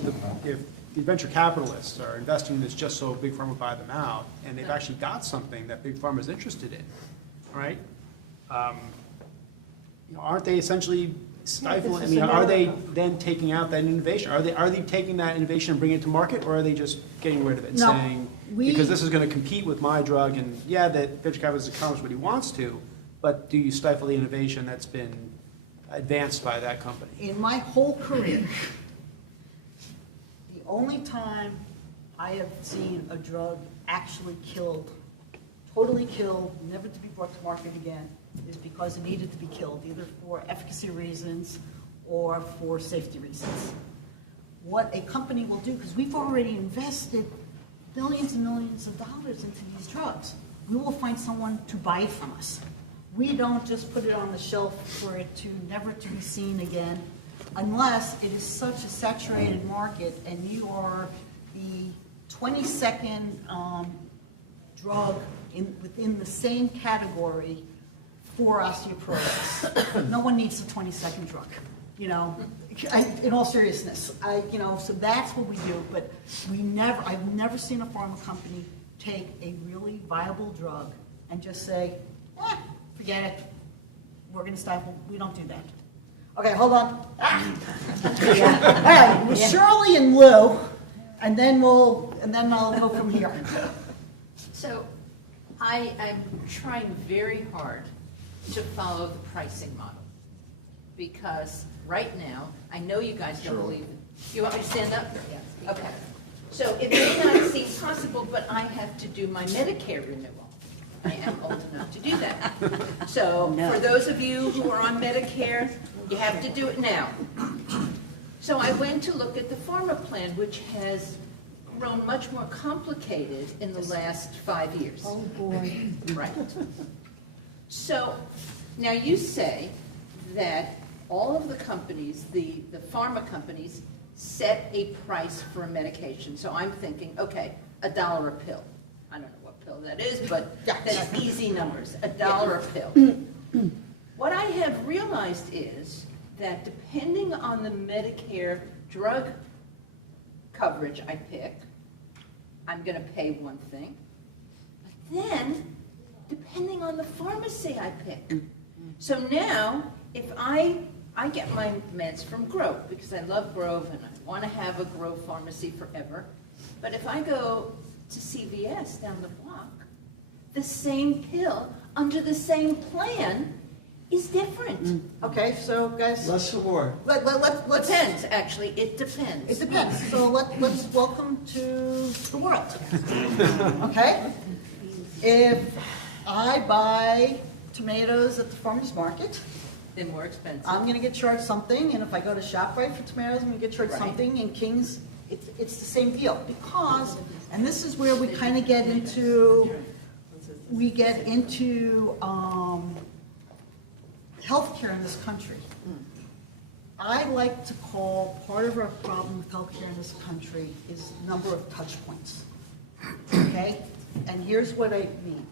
if the venture capitalists are investing in this just so Big Pharma buy them out, and they've actually got something that Big Pharma is interested in, right? Aren't they essentially stifling, I mean, are they then taking out that innovation? Are they taking that innovation and bringing it to market, or are they just getting rid of it and No, saying, because this is going to compete with my drug, and yeah, that venture capitalist accomplishes what he wants to, but do you stifle the innovation that's been advanced by that company? In my whole career, the only time I have seen a drug actually killed, totally killed, never to be brought to market again, is because it needed to be killed, either for efficacy reasons or for safety reasons. What a company will do, because we've already invested millions and millions of dollars into these drugs, we will find someone to buy it from us. We don't just put it on the shelf for it to never to be seen again, unless it is such a saturated market and you are the 22nd drug within the same category for osteoporosis. No one needs a 22nd drug, in all seriousness. So that's what we do, but I've never seen a pharma company take a really viable drug and just say, forget it, we're going to stifle. We don't do that. Okay, hold on. All right, Shirley and Lou, and then I'll go from here. So I am trying very hard to follow the pricing model, because right now, I know you guys don't believe it. You want me to stand up? Yes. Okay. So it may not seem possible, but I have to do my Medicare renewal. I am old enough to do that. So for those of you who are on Medicare, you have to do it now. So I went to look at the Pharma plan, which has grown much more complicated in the last 5 years. Oh, boy. Right. So now you say that all of the companies, the pharma companies, set a price for a medication. So I'm thinking, okay, $1 a pill. I don't know what pill that is, but that's easy numbers, $1 a pill. What I have realized is that depending on the Medicare drug coverage I pick, I'm going to pay one thing. But then, depending on the pharmacy I pick. So now, if I get my meds from Grove, because I love Grove and I want to have a Grove pharmacy forever, but if I go to CVS down the block, the same pill under the same plan is different. Okay, so guys. Less or more? Let's Depends, actually, it depends. It depends. So let's welcome to the world. Okay? If I buy tomatoes at the farmer's market, They're more expensive. I'm going to get charged something, and if I go to ShopRite for tomatoes, I'm going to get charged something, and King's, it's the same deal. Because, and this is where we kind of get into, healthcare in this country. I like to call part of our problem with healthcare in this country is number of touch points. Okay? And here's what I mean.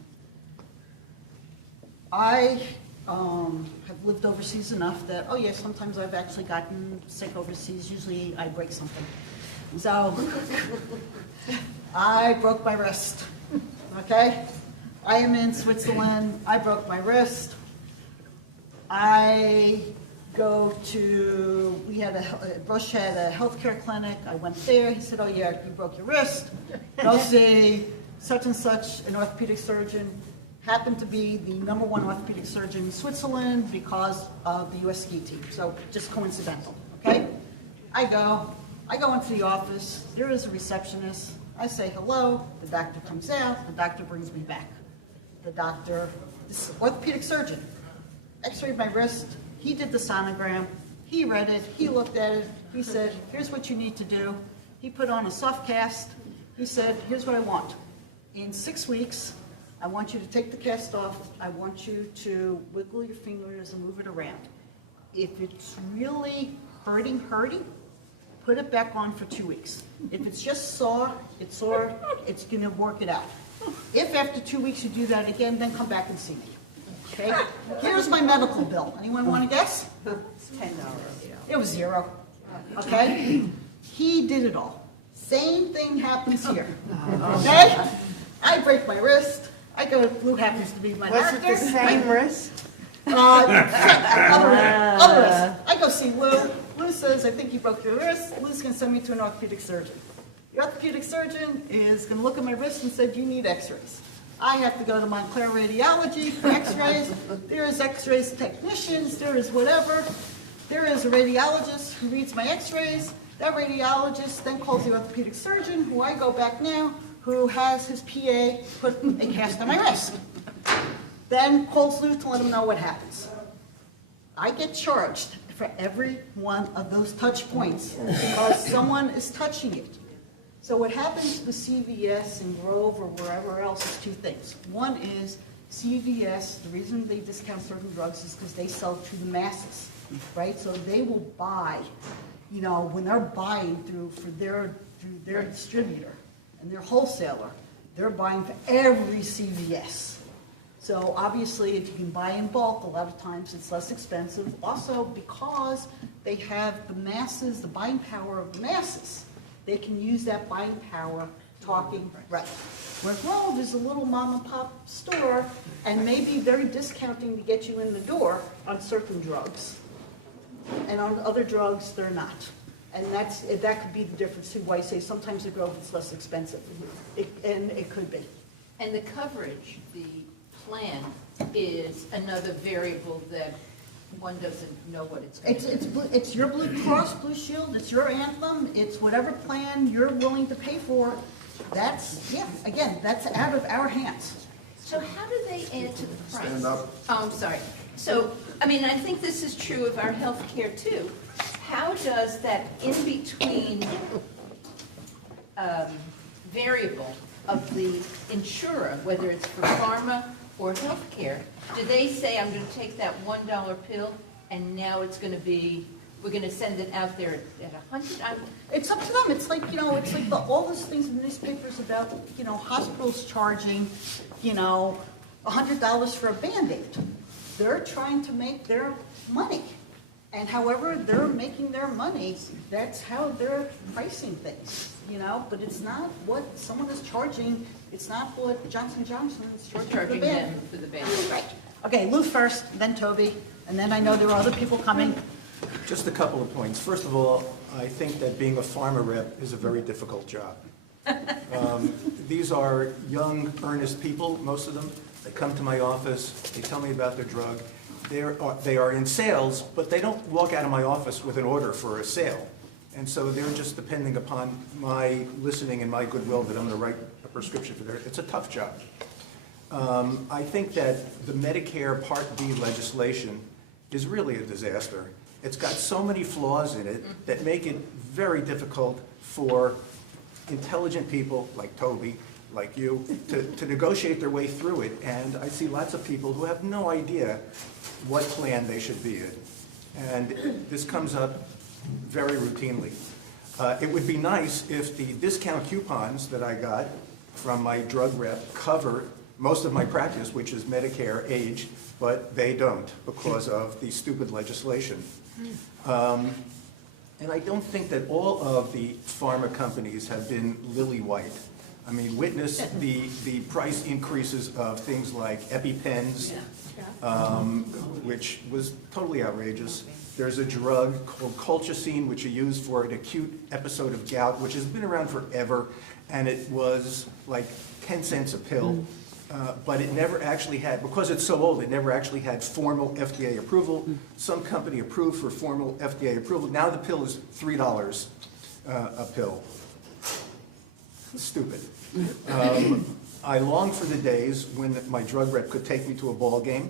I have lived overseas enough that, sometimes I've actually gotten sick overseas. Usually I break something. So I broke my wrist. Okay? I am in Switzerland. I broke my wrist. I go to, Bush had a healthcare clinic. I went there. He said, you broke your wrist. Go see such and such, an orthopedic surgeon. Happened to be the #1 orthopedic surgeon in Switzerland because of the U.S. ski team. So just coincidental, okay? I go into the office. There is a receptionist. I say hello. The doctor comes out. The doctor brings me back. This orthopedic surgeon, x-rayed my wrist. He did the sonogram. He read it. He looked at it. He said, here's what you need to do. He put on a soft cast. He said, here's what I want. In 6 weeks, I want you to take the cast off. I want you to wiggle your fingers and move it around. If it's really hurting, put it back on for 2 weeks. If it's just sore, it's gonna work it out. If after 2 weeks you do that again, then come back and see me. Okay? Here's my medical bill. Anyone want to guess? It's $10. It was 0. Okay? He did it all. Same thing happens here. Okay? I break my wrist. I go, Lou happens to be my doctor. Was it the same risk? Other wrist. I go see Lou. Lou says, I think you broke your wrist. Lou's going to send me to an orthopedic surgeon. The orthopedic surgeon is going to look at my wrist and said, you need x-rays. I have to go to Montclair Radiology for x-rays. There is x-rays technicians. There is whatever. There is a radiologist who reads my x-rays. That radiologist then calls the orthopedic surgeon, who I go back now, who has his PA put a cast on my wrist. Then calls Lou to let him know what happens. I get charged for every one of those touch points because someone is touching it. So what happens with CVS and Grove or wherever else is 2 things. One is CVS, the reason they discount certain drugs is because they sell to the masses, right? So they will buy, you know, when they're buying through their distributor and their wholesaler, they're buying for every CVS. So obviously, if you can buy in bulk, a lot of times it's less expensive. Also, because they have the masses, the buying power of the masses, they can use that buying power talking right. Where Grove is a little mom and pop store and maybe very discounting to get you in the door on certain drugs. And on other drugs, they're not. And that could be the difference too, why I say sometimes at Grove it's less expensive. And it could be. And the coverage, the plan is another variable that one doesn't know what it's going to be. It's your Blue Cross Blue Shield, it's your Anthem, it's whatever plan you're willing to pay for. That's, yeah, again, that's out of our hands. So how do they add to the price? Stand up. Oh, I'm sorry. So, I mean, I think this is true of our health care too. How does that in-between variable of the insurer, whether it's for pharma or healthcare, do they say, I'm going to take that $1 pill and now it's going to be, we're going to send it out there at 100? It's up to them. It's like, you know, it's like all those things in the newspapers about, you know, hospitals charging, you know, $100 for a Band-Aid. They're trying to make their money. And however they're making their money, that's how they're pricing things, you know? But it's not what someone is charging. It's not what Johnson & Johnson is charging for the Band-Aid. them for the Band-Aid. Right. Okay, Lou first, then Toby, and then I know there are other people coming. Just a couple of points. First of all, I think that being a pharma rep is a very difficult job. These are young, earnest people, most of them. They come to my office, they tell me about their drug. They are in sales, but they don't walk out of my office with an order for a sale. And so they're just depending upon my listening and my goodwill that I'm going to write a prescription for their. It's a tough job. I think that the Medicare Part B legislation is really a disaster. It's got so many flaws in it that make it very difficult for intelligent people like Toby, like you, to negotiate their way through it. And I see lots of people who have no idea what plan they should be in. And this comes up very routinely. It would be nice if the discount coupons that I got from my drug rep cover most of my practice, which is Medicare age, but they don't because of the stupid legislation. And I don't think that all of the pharma companies have been lily white. I mean, witness the price increases of things like EpiPens, which was totally outrageous. There's a drug called colchicine, which you use for an acute episode of gout, which has been around forever, and it was like 10 cents a pill. But it never actually had, because it's so old, it never actually had formal FDA approval. Some company approved for formal FDA approval. Now the pill is $3 a pill. Stupid. I long for the days when my drug rep could take me to a ball game.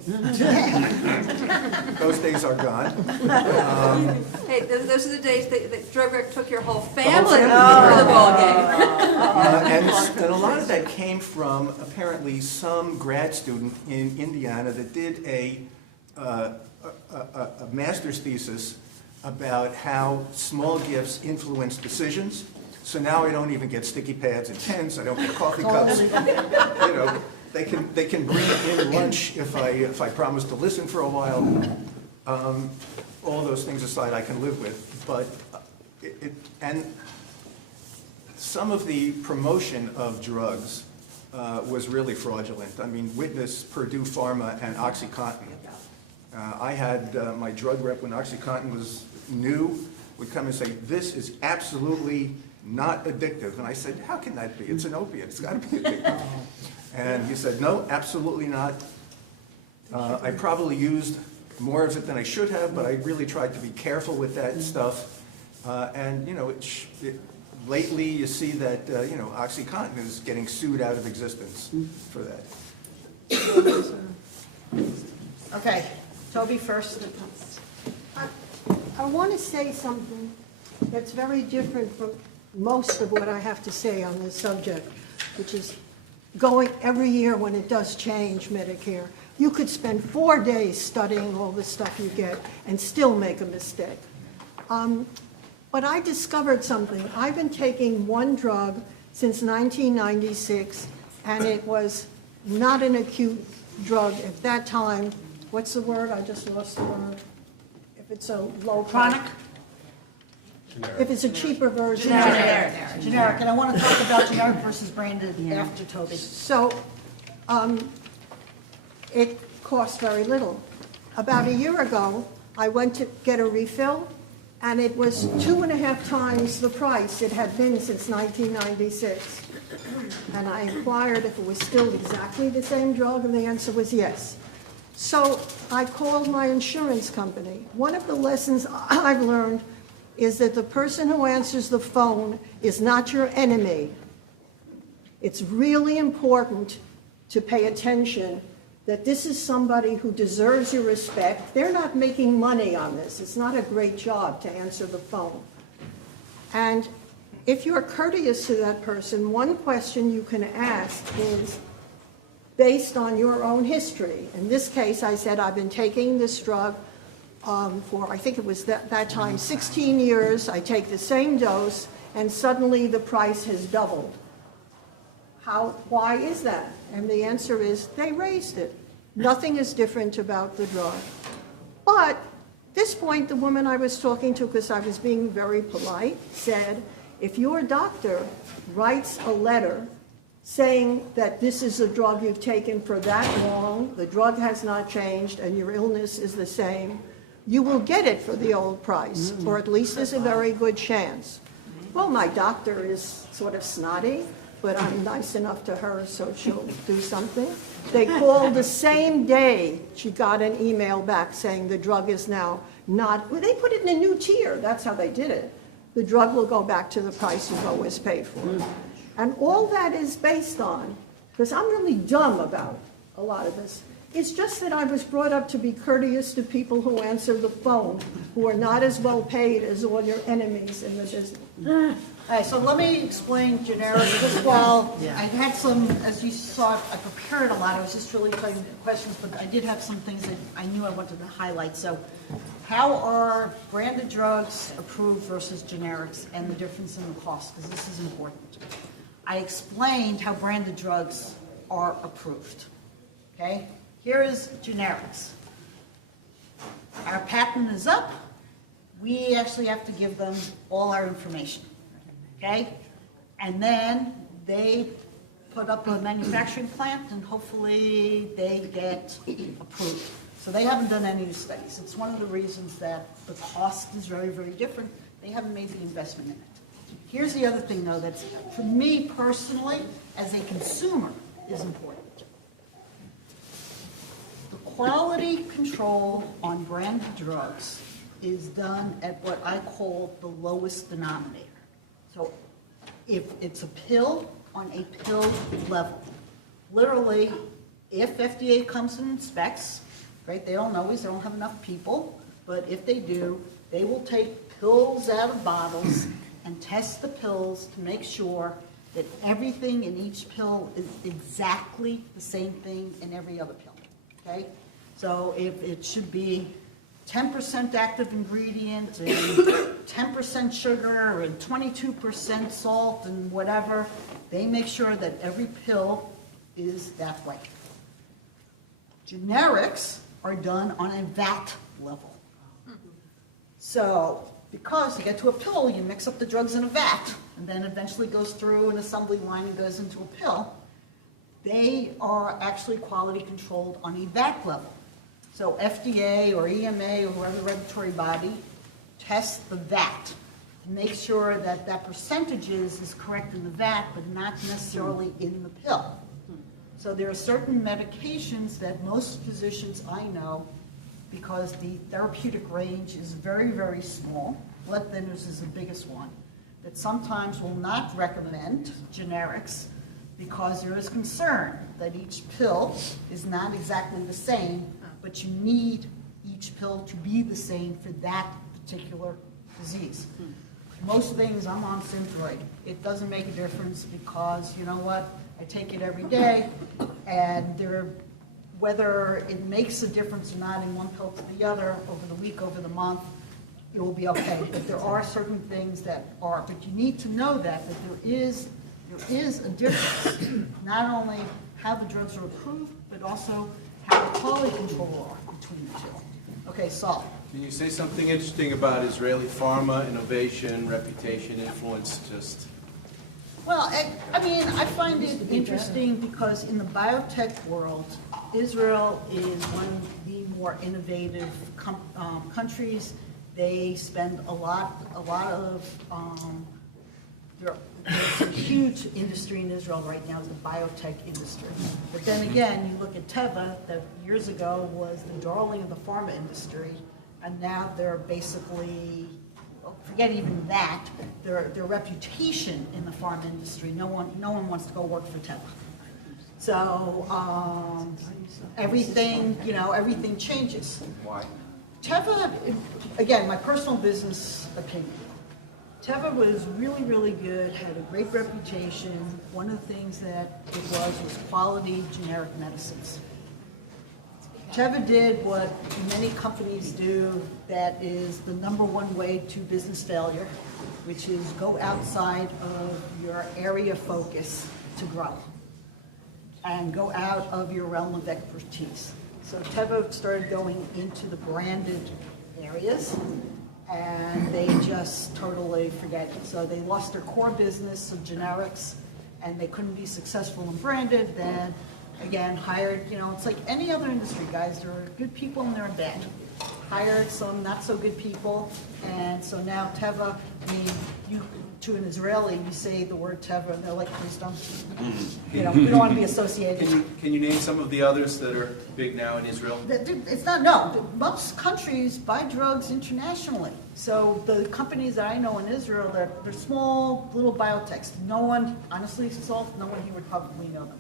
Those days are gone. Hey, those are the days that drug rep took your whole family to the ball game. And a lot of that came from apparently some grad student in Indiana that did a master's thesis about how small gifts influence decisions. So now I don't even get sticky pads and pens, I don't get coffee cups. You know, they can bring in lunch if I promise to listen for a while. All those things aside, I can live with. But and some of the promotion of drugs was really fraudulent. I mean, witness Purdue Pharma and OxyContin. I had my drug rep when OxyContin was new would come and say, "This is absolutely not addictive." And I said, "How can that be? It's an opiate. It's got to be addictive." And he said, "No, absolutely not. I probably used more of it than I should have, but I really tried to be careful with that stuff." And, you know, lately you see that, you know, OxyContin is getting sued out of existence for that. Okay, Toby first. I want to say something that's very different from most of what I have to say on this subject, which is going every year when it does change Medicare. You could spend 4 days studying all the stuff you get and still make a mistake. But I discovered something. I've been taking one drug since 1996, and it was not an acute drug at that time. What's the word? I just lost the word. If it's a low Chronic? If it's a cheaper version. Generic, and I want to talk about generic versus branded after Toby. So it costs very little. About a year ago, I went to get a refill, and it was 2.5 times the price it had been since 1996. And I inquired if it was still exactly the same drug, and the answer was yes. So I called my insurance company. One of the lessons I've learned is that the person who answers the phone is not your enemy. It's really important to pay attention that this is somebody who deserves your respect. They're not making money on this. It's not a great job to answer the phone. And if you're courteous to that person, one question you can ask is based on your own history. In this case, I said, I've been taking this drug for, I think it was that time, 16 years. I take the same dose, and suddenly the price has doubled. Why is that? And the answer is they raised it. Nothing is different about the drug. But at this point, the woman I was talking to, because I was being very polite, said, if your doctor writes a letter saying that this is a drug you've taken for that long, the drug has not changed, and your illness is the same, you will get it for the old price, or at least there's a very good chance. Well, my doctor is sort of snotty, but I'm nice enough to her, so she'll do something. They called the same day she got an email back saying the drug is now not, well, they put it in a new tier, that's how they did it. The drug will go back to the price you've always paid for. And all that is based on, because I'm really dumb about a lot of this, it's just that I was brought up to be courteous to people who answer the phone, who are not as well paid as all your enemies in the business. All right, so let me explain generic just while I had some, as you saw, I prepared a lot. I was just really playing questions, but I did have some things that I knew I wanted to highlight. So how are branded drugs approved versus generics and the difference in the cost? Because this is important. I explained how branded drugs are approved. Okay? Here is generics. Our patent is up. We actually have to give them all our information. Okay? And then they put up a manufacturing plant and hopefully they get approved. So they haven't done any studies. It's one of the reasons that the cost is very, very different. They haven't made the investment in it. Here's the other thing, though, that's, for me personally, as a consumer, is important. The quality control on branded drugs is done at what I call the lowest denominator. So if it's a pill, on a pill level. Literally, if FDA comes and inspects, right, they don't always, they don't have enough people, but if they do, they will take pills out of bottles and test the pills to make sure that everything in each pill is exactly the same thing in every other pill, okay? So if it should be 10% active ingredient and 10% sugar and 22% salt and whatever. They make sure that every pill is that way. Generics are done on a vat level. So, because you get to a pill, you mix up the drugs in a vat, and then eventually goes through an assembly line and goes into a pill. They are actually quality controlled on a vat level. So FDA or EMA or whoever regulatory body tests the vat to make sure that that percentages is correct in the vat, but not necessarily in the pill. So there are certain medications that most physicians I know, because the therapeutic range is very, very small, blood thinners is the biggest one, that sometimes will not recommend generics because there is concern that each pill is not exactly the same, but you need each pill to be the same for that particular disease. Most things, I'm on Synthroid. It doesn't make a difference because, you know what, I take it every day, and whether it makes a difference or not in one pill to the other, over the week, over the month, it will be okay. But there are certain things that are, but you need to know that there is a difference, not only how the drugs are approved, but also how the quality control are between the two. Okay, Saul. Can you say something interesting about Israeli pharma, innovation, reputation, influence, just... Well, I mean, I find it interesting because in the biotech world, Israel is one of the more innovative countries. They spend a lot of, there's a huge industry in Israel right now is the biotech industry. But then again, you look at Teva, that years ago was the darling of the pharma industry, and now they're basically, forget even that, their reputation in the pharma industry, no one wants to go work for Teva. So everything changes. Why? Teva, again, my personal business opinion, Teva was really, really good, had a great reputation. One of the things that it was quality generic medicines. Teva did what many companies do that is the #1 way to business failure, which is go outside of your area of focus to grow and go out of your realm of expertise. So Teva started going into the branded areas, and they just totally forget it. So they lost their core business of generics, and they couldn't be successful in branded. Then again, hired, it's like any other industry, guys. There are good people and there are bad. Hired some not so good people, and so now Teva, to an Israeli, you say the word Teva, and they're like, please don't, we don't want to be associated. Can you name some of the others that are big now in Israel? It's not, no. Most countries buy drugs internationally. So the companies that I know in Israel, they're small, little biotechs. No one, honestly, Salt, no one here would probably know them.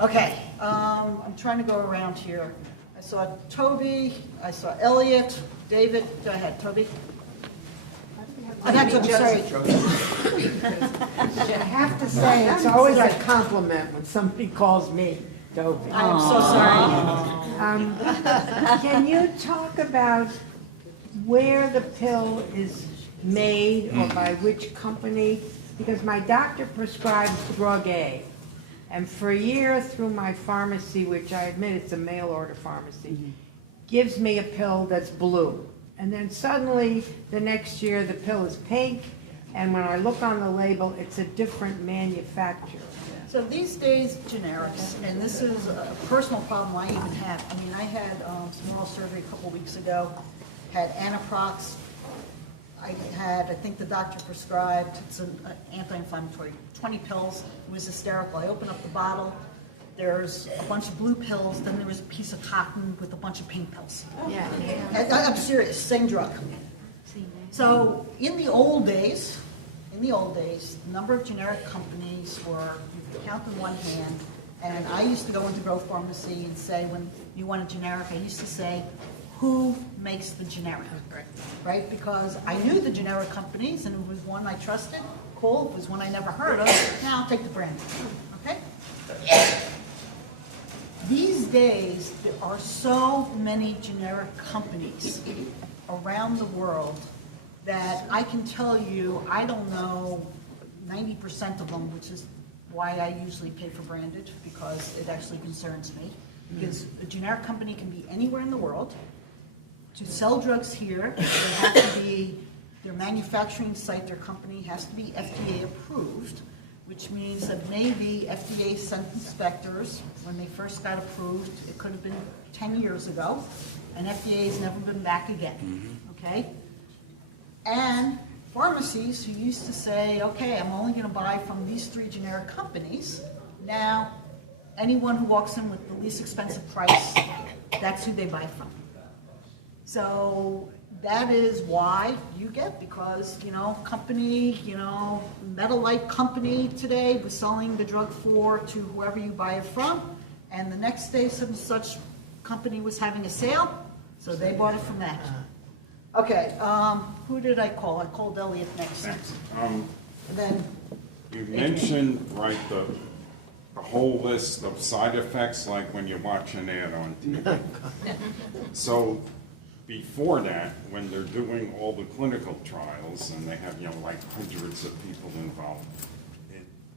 Okay, I'm trying to go around here. I saw Toby, I saw Elliot, David, go ahead, Toby. I'm sorry. I have to say, it's always a compliment when somebody calls me Toby. I am so sorry. Can you talk about where the pill is made or by which company? Because my doctor prescribes drug A. And for a year through my pharmacy, which I admit it's a mail order pharmacy, gives me a pill that's blue. And then suddenly, the next year, the pill is pink, and when I look on the label, it's a different manufacturer. So these days, generics, and this is a personal problem I even have. I mean, I had some oral surgery a couple weeks ago, had Anaprox. I think the doctor prescribed, it's an anti-inflammatory, 20 pills. It was hysterical. I opened up the bottle. There's a bunch of blue pills, then there was a piece of cotton with a bunch of pink pills. Yeah. I'm serious, same drug. So in the old days, the number of generic companies were, you could count in one hand, and I used to go into Grove Pharmacy and say, when you want a generic, I used to say, who makes the generic, right? Because I knew the generic companies, and it was one I trusted, cool. If it was one I never heard of, now I'll take the brand, okay? These days, there are so many generic companies around the world that I can tell you, I don't know 90% of them, which is why I usually pay for branded, because it actually concerns me. Because a generic company can be anywhere in the world. To sell drugs here, they have to be, their manufacturing site, their company has to be FDA approved, which means that maybe FDA sent inspectors when they first got approved. It could have been 10 years ago, and FDA has never been back again, okay? And pharmacies who used to say, okay, I'm only going to buy from these 3 generic companies, now anyone who walks in with the least expensive price, that's who they buy from. So that is why you get, because, company, Metalite company today was selling the drug to whoever you buy it from, and the next day some such company was having a sale, so they bought it from that. Okay, who did I call? I called Elliot next. And then you mentioned, the whole list of side effects, like when you watch an ad on TV. So before that, when they're doing all the clinical trials and they have, hundreds of people involved,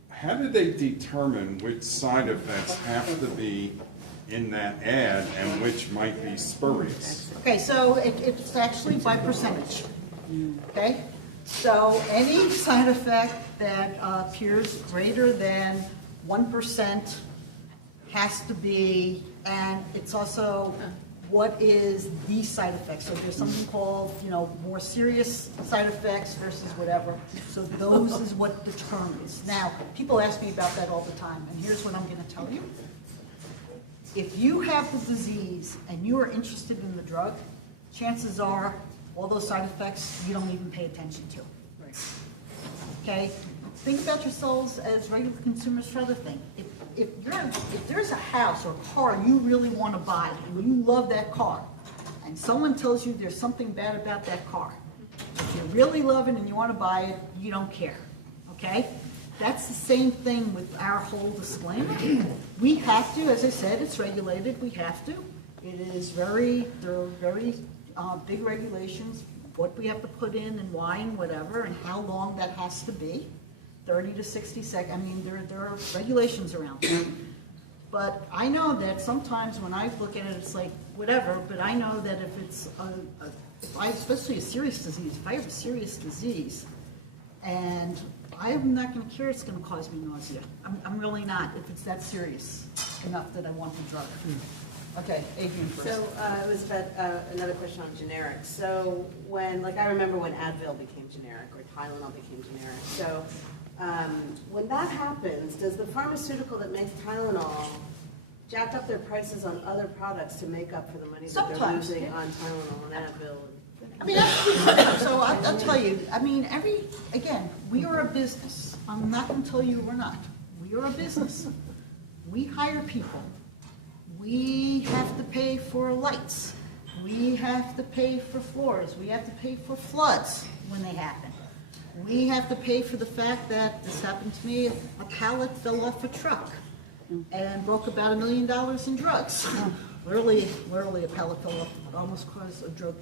how do they determine which side effects have to be in that ad and which might be spurious? Okay, so it's actually by percentage, okay? So any side effect that appears greater than 1% has to be, and it's also what is the side effect. So there's something called, more serious side effects versus whatever. So those is what determines. Now, people ask me about that all the time, and here's what I'm going to tell you. If you have the disease and you are interested in the drug, chances are all those side effects you don't even pay attention to. Okay? Think about yourselves as regular consumers for other things. If there's a house or a car you really want to buy and you love that car, and someone tells you there's something bad about that car, if you really love it and you want to buy it, you don't care. Okay? That's the same thing with our whole disclaimer. We have to, as I said, it's regulated. We have to. It is there are very big regulations, what we have to put in and why and whatever, and how long that has to be. 30 to 60 seconds. I mean, there are regulations around it. But I know that sometimes when I look at it, it's like, whatever, but I know that if it's, especially a serious disease, if I have a serious disease, and I'm not going to care it's going to cause me nausea. I'm really not, if it's that serious enough that I want the drug. Okay, Adrian first. So it was about another question on generics. So when, I remember when Advil became generic or Tylenol became generic. So when that happens, does the pharmaceutical that makes Tylenol jack up their prices on other products to make up for the money that they're losing on Tylenol and Advil? I mean, so I'll tell you, again, we are a business. I'm not going to tell you we're not. We are a business. We hire people. We have to pay for lights. We have to pay for floors. We have to pay for floods when they happen. We have to pay for the fact that, this happened to me, a pallet fell off a truck and broke about $1 million in drugs. Literally a pallet fell off, almost caused a drug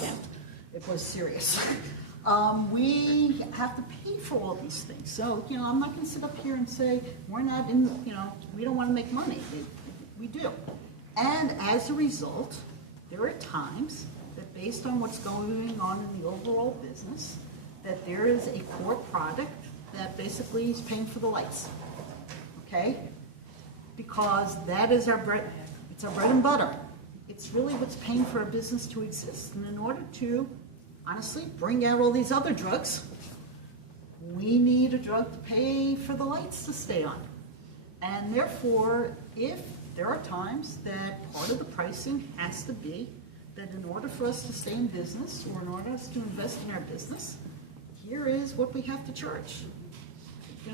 end. It was serious. We have to pay for all these things. So, I'm not going to sit up here and say, we're not in, we don't want to make money. We do. And as a result, there are times that based on what's going on in the overall business, that there is a core product that basically is paying for the lights. Okay? Because that is our bread. It's our bread and butter. It's really what's paying for our business to exist. And in order to, honestly, bring out all these other drugs, we need a drug to pay for the lights to stay on. And therefore, if there are times that part of the pricing has to be that in order for us to stay in business or in order for us to invest in our business, here is what we have to charge.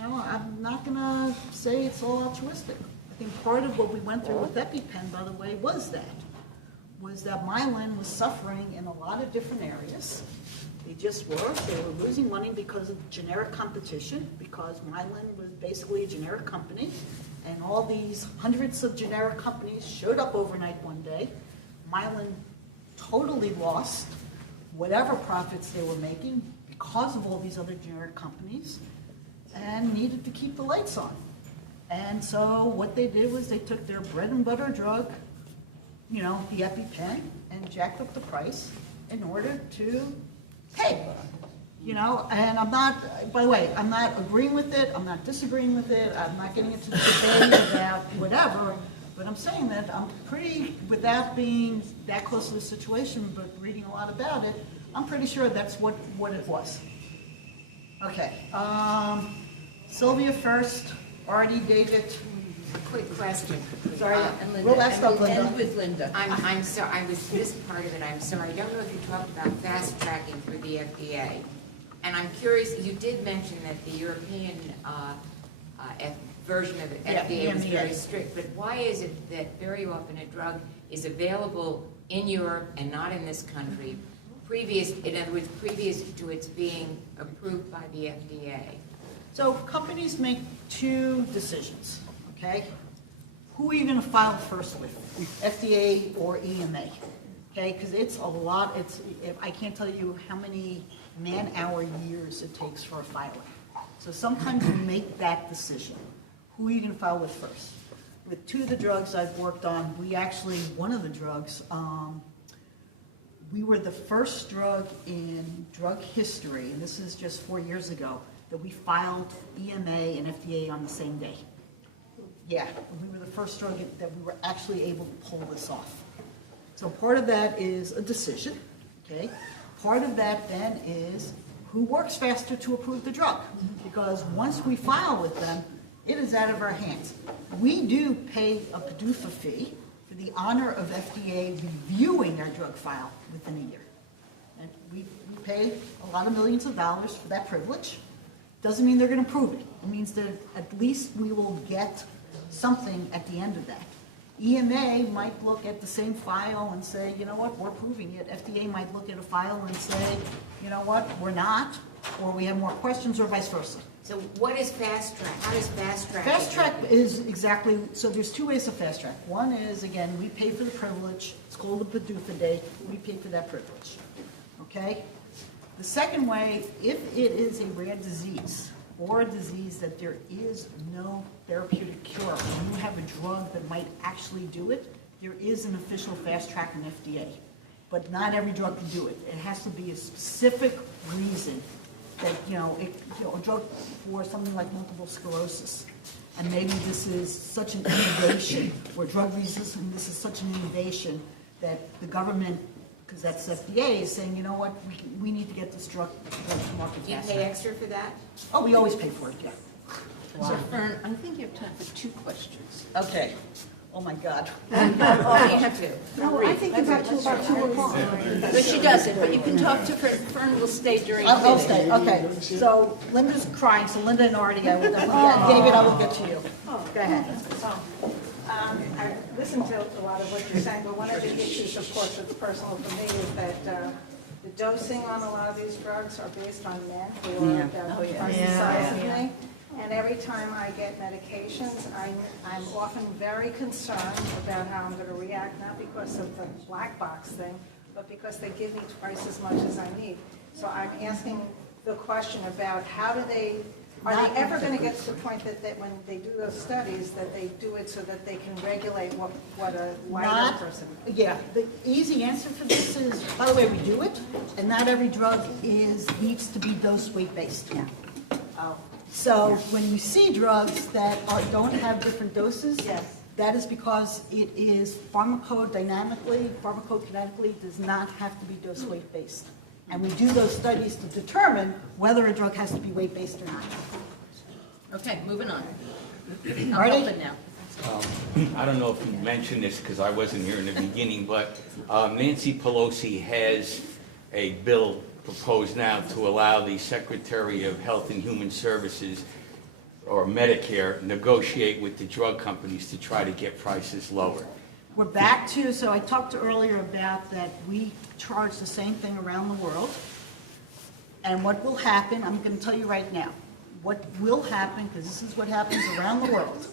I'm not going to say it's all altruistic. I think part of what we went through with EpiPen, by the way, was that Mylan was suffering in a lot of different areas. They were losing money because of generic competition, because Mylan was basically a generic company, and all these hundreds of generic companies showed up overnight one day. Mylan totally lost whatever profits they were making because of all these other generic companies and needed to keep the lights on. And so what they did was they took their bread and butter drug, you know, the EpiPen, and jacked up the price in order to pay. You know, and I'm not, by the way, I'm not agreeing with it, I'm not disagreeing with it, I'm not getting into the debate about whatever, but I'm saying that I'm pretty, without being that close to the situation, but reading a lot about it, I'm pretty sure that's what it was. Okay, Sylvia first, Artie, David. Quick question. Sorry, And Linda, real last up, and we'll Linda. end with Linda. I'm sorry, I was missed part of it, I'm sorry. I don't know if you talked about fast tracking through the FDA. And I'm curious, you did mention that the European version of the FDA was very strict, but why is it that very often a drug is available in Europe and not in this country, in other words, previous to its being approved by the FDA? So companies make two decisions, okay? Who are you going to file first with, FDA or EMA? Okay, because it's a lot, I can't tell you how many man-hour years it takes for a filing. So sometimes you make that decision. Who are you going to file with first? With two of the drugs I've worked on, we actually, one of the drugs, we were the first drug in drug history, and this is just 4 years ago, that we filed EMA and FDA on the same day. Yeah, we were the first drug that we were actually able to pull this off. So part of that is a decision, okay? Part of that then is who works faster to approve the drug. Because once we file with them, it is out of our hands. We do pay a PDUFA fee for the honor of FDA reviewing our drug file within a year. And we pay a lot of millions of dollars for that privilege. Doesn't mean they're going to approve it. It means that at least we will get something at the end of that. EMA might look at the same file and say, you know what, we're approving it. FDA might look at a file and say, you know what, we're not, or we have more questions, or vice versa. So what is fast track? How does fast track? Fast track is exactly, so there's two ways of fast track. One is, again, we pay for the privilege. It's called the PDUFA day. We pay for that privilege, okay? The second way, if it is a rare disease, or a disease that there is no therapeutic cure, and you have a drug that might actually do it, there is an official fast track in FDA. But not every drug can do it. It has to be a specific reason that, a drug for something like multiple sclerosis. And maybe this is such an innovation, or drug resistance, this is such an innovation that the government, because that's FDA, is saying, you know what, we need to get this drug to market Do you faster. pay extra for that? Oh, we always pay for it, yeah. So Fern, I think you have time for 2 questions. Okay. Oh, my God. You have to. No, I think about 2:00. But she doesn't, but you can talk to Fern. Fern will stay during the I'll meeting. stay, okay. So Linda's crying, so Linda and Artie, I will definitely get, David, I will get to you. Go ahead. I listened to a lot of what you're saying, but one of the issues, of course, that's personal for me is that the dosing on a lot of these drugs are based on men who are about twice the size of me. And every time I get medications, I'm often very concerned about how I'm going to react, not because of the black box thing, but because they give me twice as much as I need. So I'm asking the question about how do they, are they ever going to get to the point that when they do those studies, that they do it so that they can regulate what a lighter person? Yeah, the easy answer for this is, by the way, we do it, and not every drug needs to be dose weight based. Yeah. Oh. So when you see drugs that don't have different doses, Yes. that is because it is pharmacokinetically does not have to be dose weight based. And we do those studies to determine whether a drug has to be weight based or not. Okay, moving on. Artie? I'm open now. I don't know if you mentioned this because I wasn't here in the beginning, but Nancy Pelosi has a bill proposed now to allow the Secretary of Health and Human Services or Medicare negotiate with the drug companies to try to get prices lower. We're back to, so I talked earlier about that we charge the same thing around the world. And what will happen, I'm going to tell you right now, what will happen, because this is what happens around the world,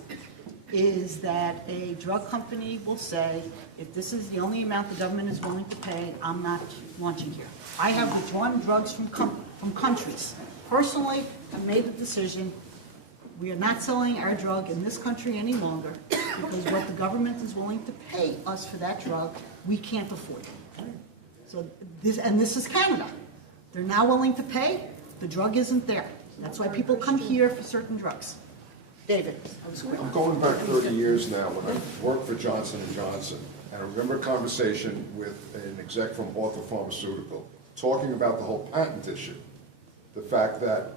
is that a drug company will say, if this is the only amount the government is willing to pay, I'm not launching here. I have withdrawn drugs from countries. Personally, I made the decision, we are not selling our drug in this country any longer because what the government is willing to pay us for that drug, we can't afford it. So this is Canada. They're now willing to pay, the drug isn't there. That's why people come here for certain drugs. David. I'm going back 30 years now when I worked for Johnson & Johnson, and I remember a conversation with an exec from Author Pharmaceutical talking about the whole patent issue. The fact that,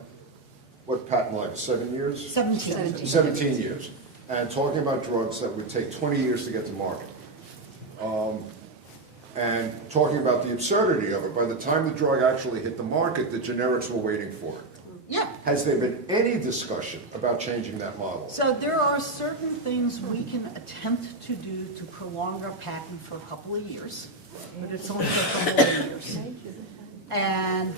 what patent life, 7 years? 17. 17 years. And talking about drugs that would take 20 years to get to market. And talking about the absurdity of it. By the time the drug actually hit the market, the generics were waiting for it. Yeah. Has there been any discussion about changing that model? So there are certain things we can attempt to do to prolong our patent for a couple of years, but it's only for a couple of years. And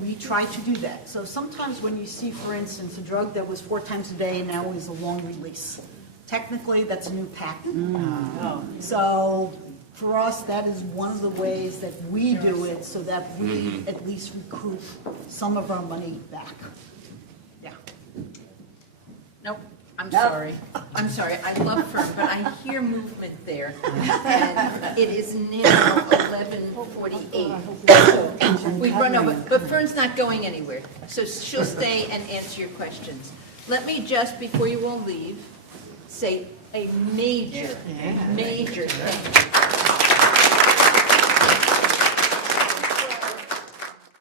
we try to do that. So sometimes when you see, for instance, a drug that was 4 times a day and now is a long release, technically that's a new patent. So for us, that is one of the ways that we do it so that we at least recoup some of our money back. Yeah. Nope, I'm sorry. I'm sorry, I love Fern, but I hear movement there. And it is now 11:48. We've run over, but Fern's not going anywhere, so she'll stay and answer your questions. Let me just, before you all leave, say a major thing